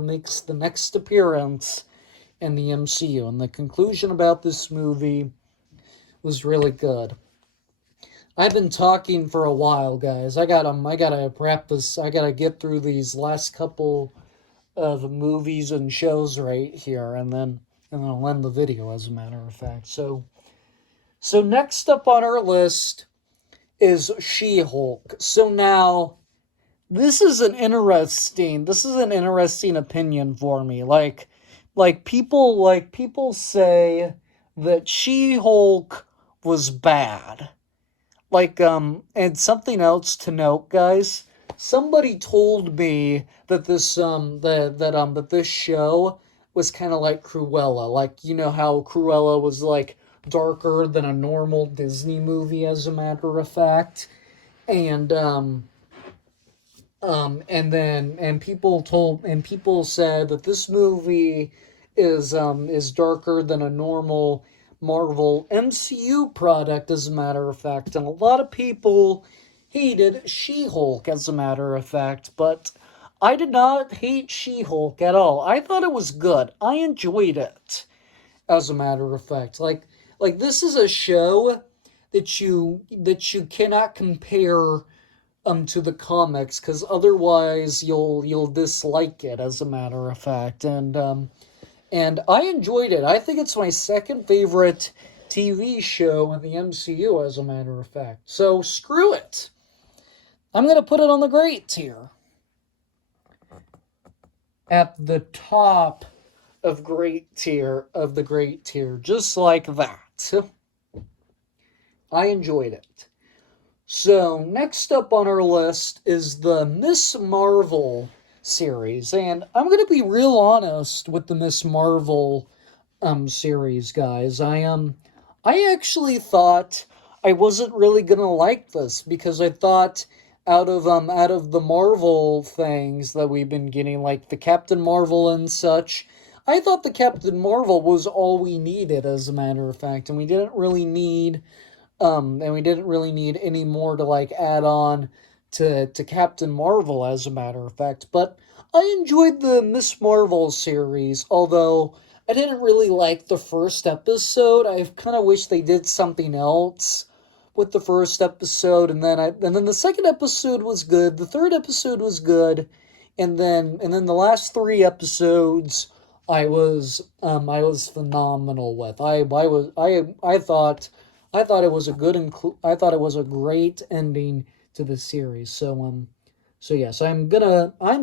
makes the next appearance in the MCU. And the conclusion about this movie was really good. I've been talking for a while, guys. I gotta wrap this. I gotta get through these last couple of movies and shows right here, and then I'll end the video, as a matter of fact. So next up on our list is She-Hulk. So now, this is an interesting opinion for me. Like people say that She-Hulk was bad. And something else to note, guys. Somebody told me that this show was kind of like Cruella. Like, you know how Cruella was like darker than a normal Disney movie, as a matter of fact. And people said that this movie is darker than a normal Marvel MCU product, as a matter of fact. And a lot of people hated She-Hulk, as a matter of fact, but I did not hate She-Hulk at all. I thought it was good. I enjoyed it, as a matter of fact. Like this is a show that you cannot compare to the comics, because otherwise you'll dislike it, as a matter of fact. And I enjoyed it. I think it's my second favorite TV show in the MCU, as a matter of fact. So screw it. I'm gonna put it on the great tier, at the top of the great tier, just like that. I enjoyed it. So, next up on our list is the Miss Marvel series. And I'm going to be real honest with the Miss Marvel series, guys. I actually thought I wasn't really going to like this, because I thought out of the Marvel things that we've been getting, like the Captain Marvel and such, I thought the Captain Marvel was all we needed, as a matter of fact, and we didn't really need any more to like add on to Captain Marvel, as a matter of fact. But I enjoyed the Miss Marvel series, although I didn't really like the first episode. I kind of wish they did something else with the first episode, and then the second episode was good. The third episode was good, and then the last three episodes I was phenomenal with. I thought it was I thought it was a great ending to the series. So yes, I'm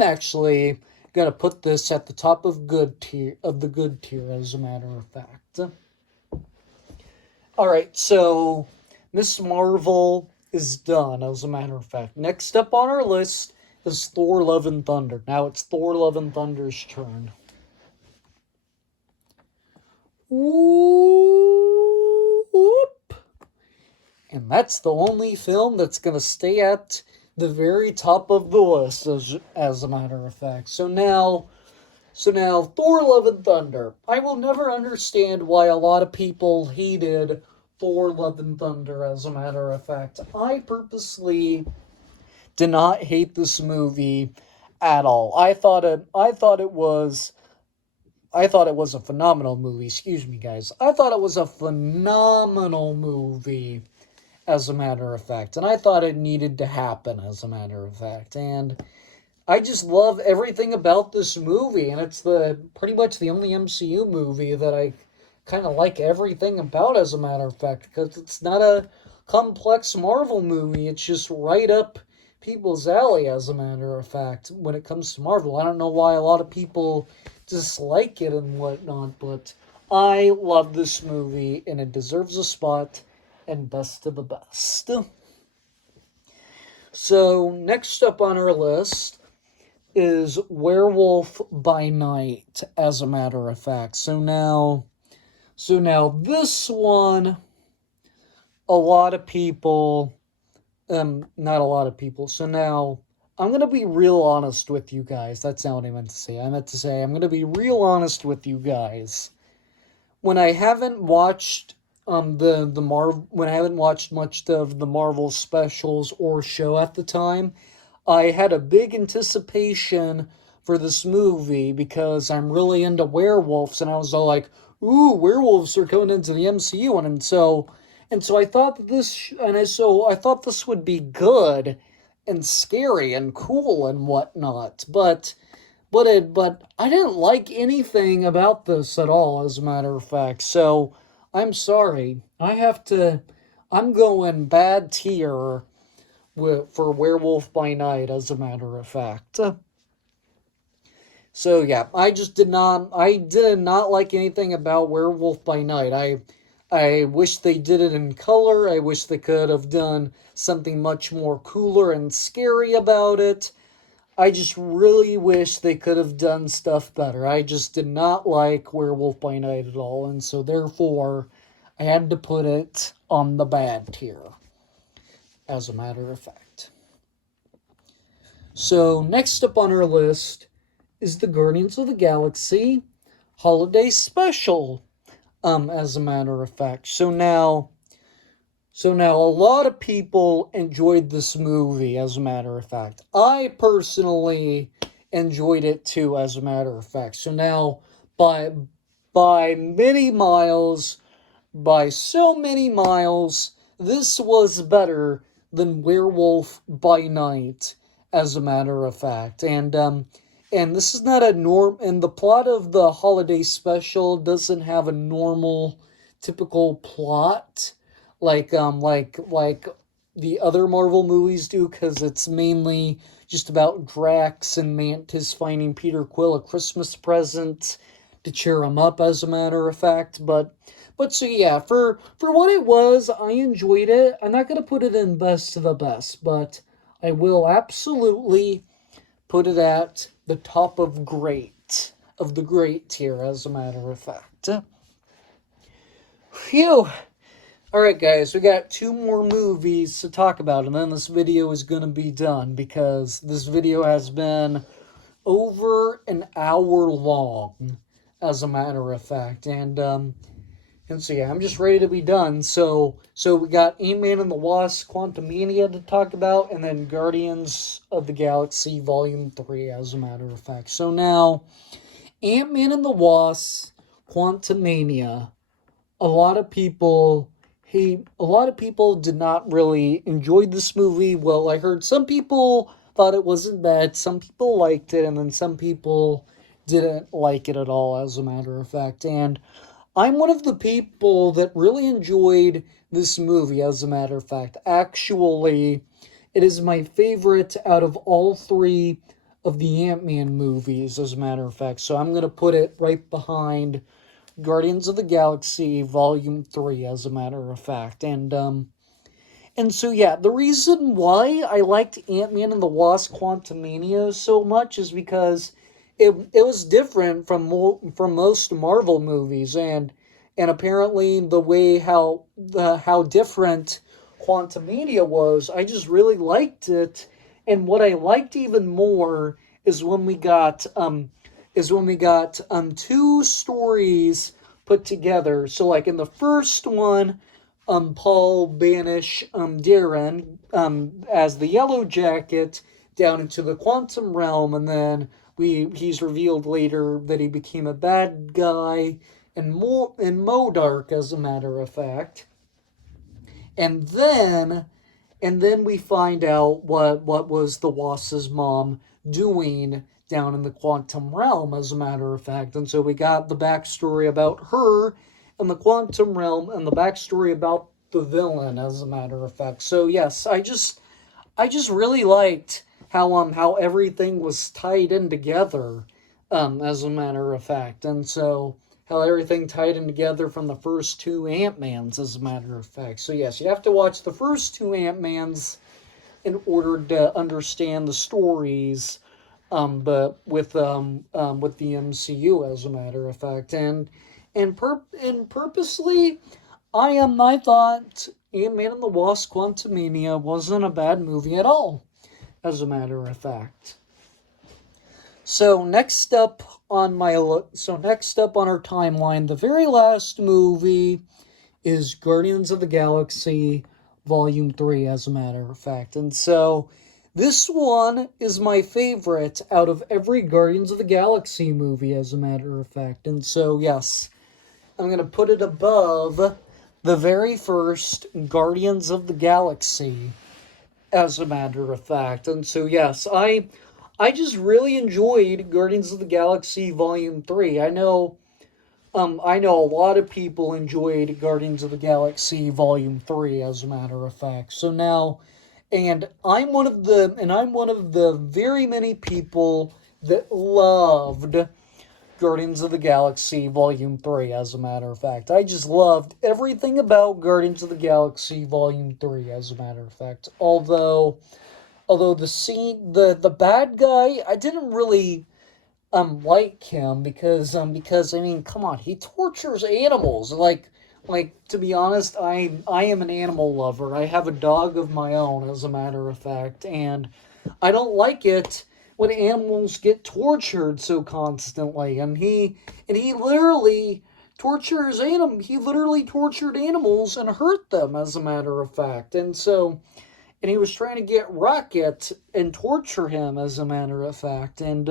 actually gonna put this at the top of the good tier, as a matter of fact. All right, so Miss Marvel is done, as a matter of fact. Next up on our list is Thor: Love and Thunder. Now it's Thor: Love and Thunder's turn. Whoop. And that's the only film that's going to stay at the very top of the list, as a matter of fact. So now, Thor: Love and Thunder. I will never understand why a lot of people hated Thor: Love and Thunder, as a matter of fact. I purposely did not hate this movie at all. I thought it was a phenomenal movie. Excuse me, guys. I thought it was a phenomenal movie, as a matter of fact. And I thought it needed to happen, as a matter of fact. And I just love everything about this movie. And it's pretty much the only MCU movie that I kind of like everything about, as a matter of fact. Because it's not a complex Marvel movie. It's just right up people's alley, as a matter of fact, when it comes to Marvel. I don't know why a lot of people dislike it and whatnot, but I love this movie, and it deserves a spot and best of the best. So, next up on our list is Werewolf by Night, as a matter of fact. So now this one, a lot of people, not a lot of people. So now, I'm going to be real honest with you guys. That's not what I meant to say. I meant to say I'm going to be real honest with you guys. When I haven't watched when I haven't watched much of the Marvel specials or show at the time, I had a big anticipation for this movie because I'm really into werewolves, and I was all like, "Ooh, werewolves are coming into the MCU," and so I thought I thought this would be good and scary and cool and whatnot, but I didn't like anything about this at all, as a matter of fact. So I'm sorry. I'm going bad tier for Werewolf by Night, as a matter of fact. So yeah, I did not like anything about Werewolf by Night. I wish they did it in color. I wish they could have done something much more cooler and scary about it. I just really wish they could have done stuff better. I just did not like Werewolf by Night at all, and so therefore, I had to put it on the bad tier, as a matter of fact. So, next up on our list is the Guardians of the Galaxy Holiday Special, as a matter of fact. So now a lot of people enjoyed this movie, as a matter of fact. I personally enjoyed it too, as a matter of fact. So now, by by many miles, by so many miles, this was better than Werewolf by Night, as a matter of fact. And this is not a norm. And the plot of the holiday special doesn't have a normal, typical plot like the other Marvel movies do, because it's mainly just about Drax and Mantis finding Peter Quill a Christmas present to cheer him up, as a matter of fact. But so yeah, for what it was, I enjoyed it. I'm not gonna put it in best to the best, but I will absolutely put it at the top of the great tier, as a matter of fact. Phew. Alright, guys, we got two more movies to talk about, and then this video is going to be done, because this video has been over an hour long, as a matter of fact. And so yeah, I'm just ready to be done. So we got Ant-Man and the Wasp Quantumania to talk about, and then Guardians of the Galaxy Volume 3, as a matter of fact. So now, Ant-Man and the Wasp Quantumania. A lot of people did not really enjoy this movie. Well, I heard some people thought it wasn't bad, some people liked it, and then some people didn't like it at all, as a matter of fact. And I'm one of the people that really enjoyed this movie, as a matter of fact. Actually, it is my favorite out of all three of the Ant-Man movies, as a matter of fact. So I'm going to put it right behind Guardians of the Galaxy Volume 3, as a matter of fact. And so yeah, the reason why I liked Ant-Man and the Wasp Quantumania so much is because it was different from most Marvel movies, and apparently the way how different Quantumania was, I just really liked it. And what I liked even more is when we got two stories put together. So like in the first one, Paul banish Darren as the Yellow Jacket down into the quantum realm, and then he's revealed later that he became a bad guy and Modark, as a matter of fact. And then we find out what was the Wasp's mom doing down in the quantum realm, as a matter of fact. And so we got the backstory about her in the quantum realm, and the backstory about the villain, as a matter of fact. So yes, I just really liked how everything was tied in together, as a matter of fact. And so how everything tied in together from the first two Ant-Mans, as a matter of fact. So yes, you have to watch the first two Ant-Mans in order to understand the stories, but with the MCU, as a matter of fact. And purposely, I thought Ant-Man and the Wasp Quantumania wasn't a bad movie at all, as a matter of fact. So next up on our timeline, the very last movie is Guardians of the Galaxy Volume 3, as a matter of fact. And so this one is my favorite out of every Guardians of the Galaxy movie, as a matter of fact. And so yes, I'm going to put it above the very first Guardians of the Galaxy, as a matter of fact. And so yes, I just really enjoyed Guardians of the Galaxy Volume 3. I know a lot of people enjoyed Guardians of the Galaxy Volume 3, as a matter of fact. So now, and I'm one of the very many people that loved Guardians of the Galaxy Volume 3, as a matter of fact. I just loved everything about Guardians of the Galaxy Volume 3, as a matter of fact. Although the bad guy, I didn't really like him, because I mean, come on, he tortures animals. like, to be honest, I am an animal lover. I have a dog of my own, as a matter of fact, and I don't like it when animals get tortured so constantly. And he literally he literally tortured animals and hurt them, as a matter of fact. And he was trying to get Rocket and torture him, as a matter of fact. And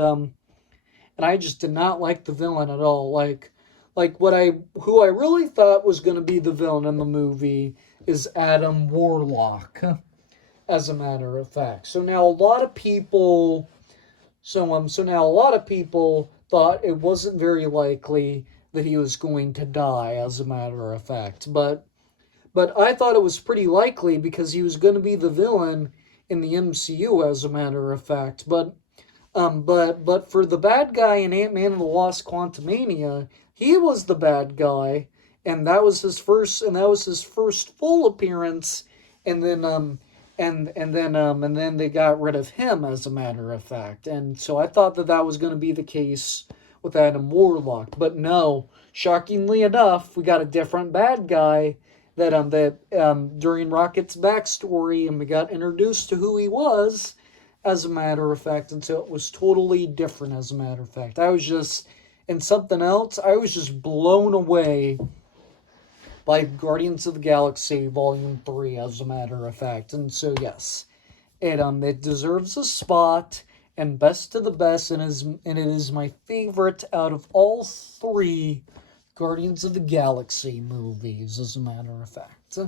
I just did not like the villain at all. Like who I really thought was going to be the villain in the movie is Adam Warlock, as a matter of fact. So now a lot of people thought it wasn't very likely that he was going to die, as a matter of fact. But I thought it was pretty likely because he was going to be the villain in the MCU, as a matter of fact. But for the bad guy in Ant-Man and the Lost Quantumania, he was the bad guy, and that was his first full appearance, and then they got rid of him, as a matter of fact. And so I thought that that was going to be the case with Adam Warlock, but no, shockingly enough, we got a different bad guy that during Rocket's backstory, and we got introduced to who he was, as a matter of fact, and so it was totally different, as a matter of fact. I was just, and something else, I was just blown away by Guardians of the Galaxy Volume 3, as a matter of fact. And so, yes, it deserves a spot, and best to the best, and it is my favorite out of all three Guardians of the Galaxy movies, as a matter of fact.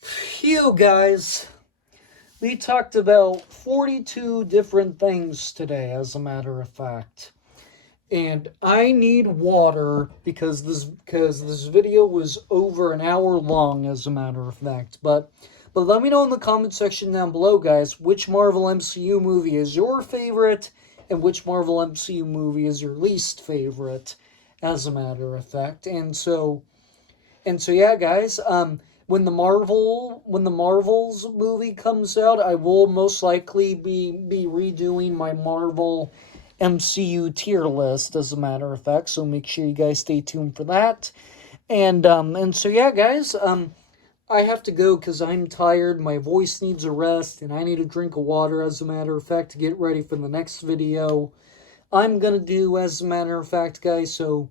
Phew, guys. We talked about 42 different things today, as a matter of fact. And I need water because this video was over an hour long, as a matter of fact. But let me know in the comment section down below, guys, which Marvel MCU movie is your favorite and which Marvel MCU movie is your least favorite, as a matter of fact. And so yeah, guys, when the Marvels movie comes out, I will most likely be redoing my Marvel MCU tier list, as a matter of fact. So make sure you guys stay tuned for that. And so yeah, guys, I have to go because I'm tired. My voice needs a rest, and I need a drink of water, as a matter of fact, to get ready for the next video I'm gonna do, as a matter of fact, guys. So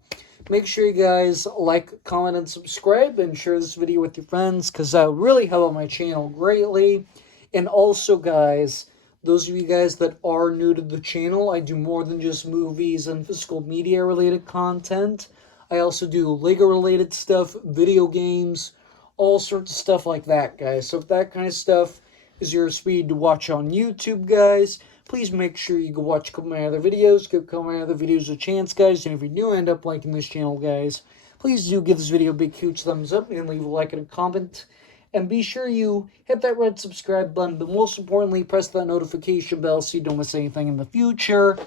make sure you guys like, comment, and subscribe, and share this video with your friends, because that would really help out my channel greatly. And also, guys, those of you guys that are new to the channel, I do more than just movies and physical media related content. I also do LEGO related stuff, video games, all sorts of stuff like that, guys. So if that kind of stuff is your speed to watch on YouTube, guys, please make sure you go watch a couple of my other videos. Give a couple of my other videos a chance, guys. And if you do end up liking this channel, guys, please do give this video a big, huge thumbs up and leave a like and a comment. And be sure you hit that red subscribe button, but most importantly, press that notification bell so you don't miss anything in the future.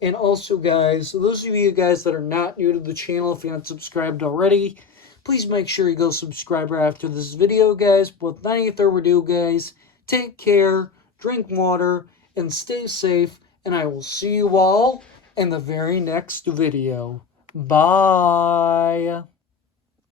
And also, guys, those of you guys that are not new to the channel, if you're not subscribed already, please make sure you go subscribe right after this video, guys. But without any further ado, guys, take care, drink water, and stay safe, and I will see you all in the very next video. Bye!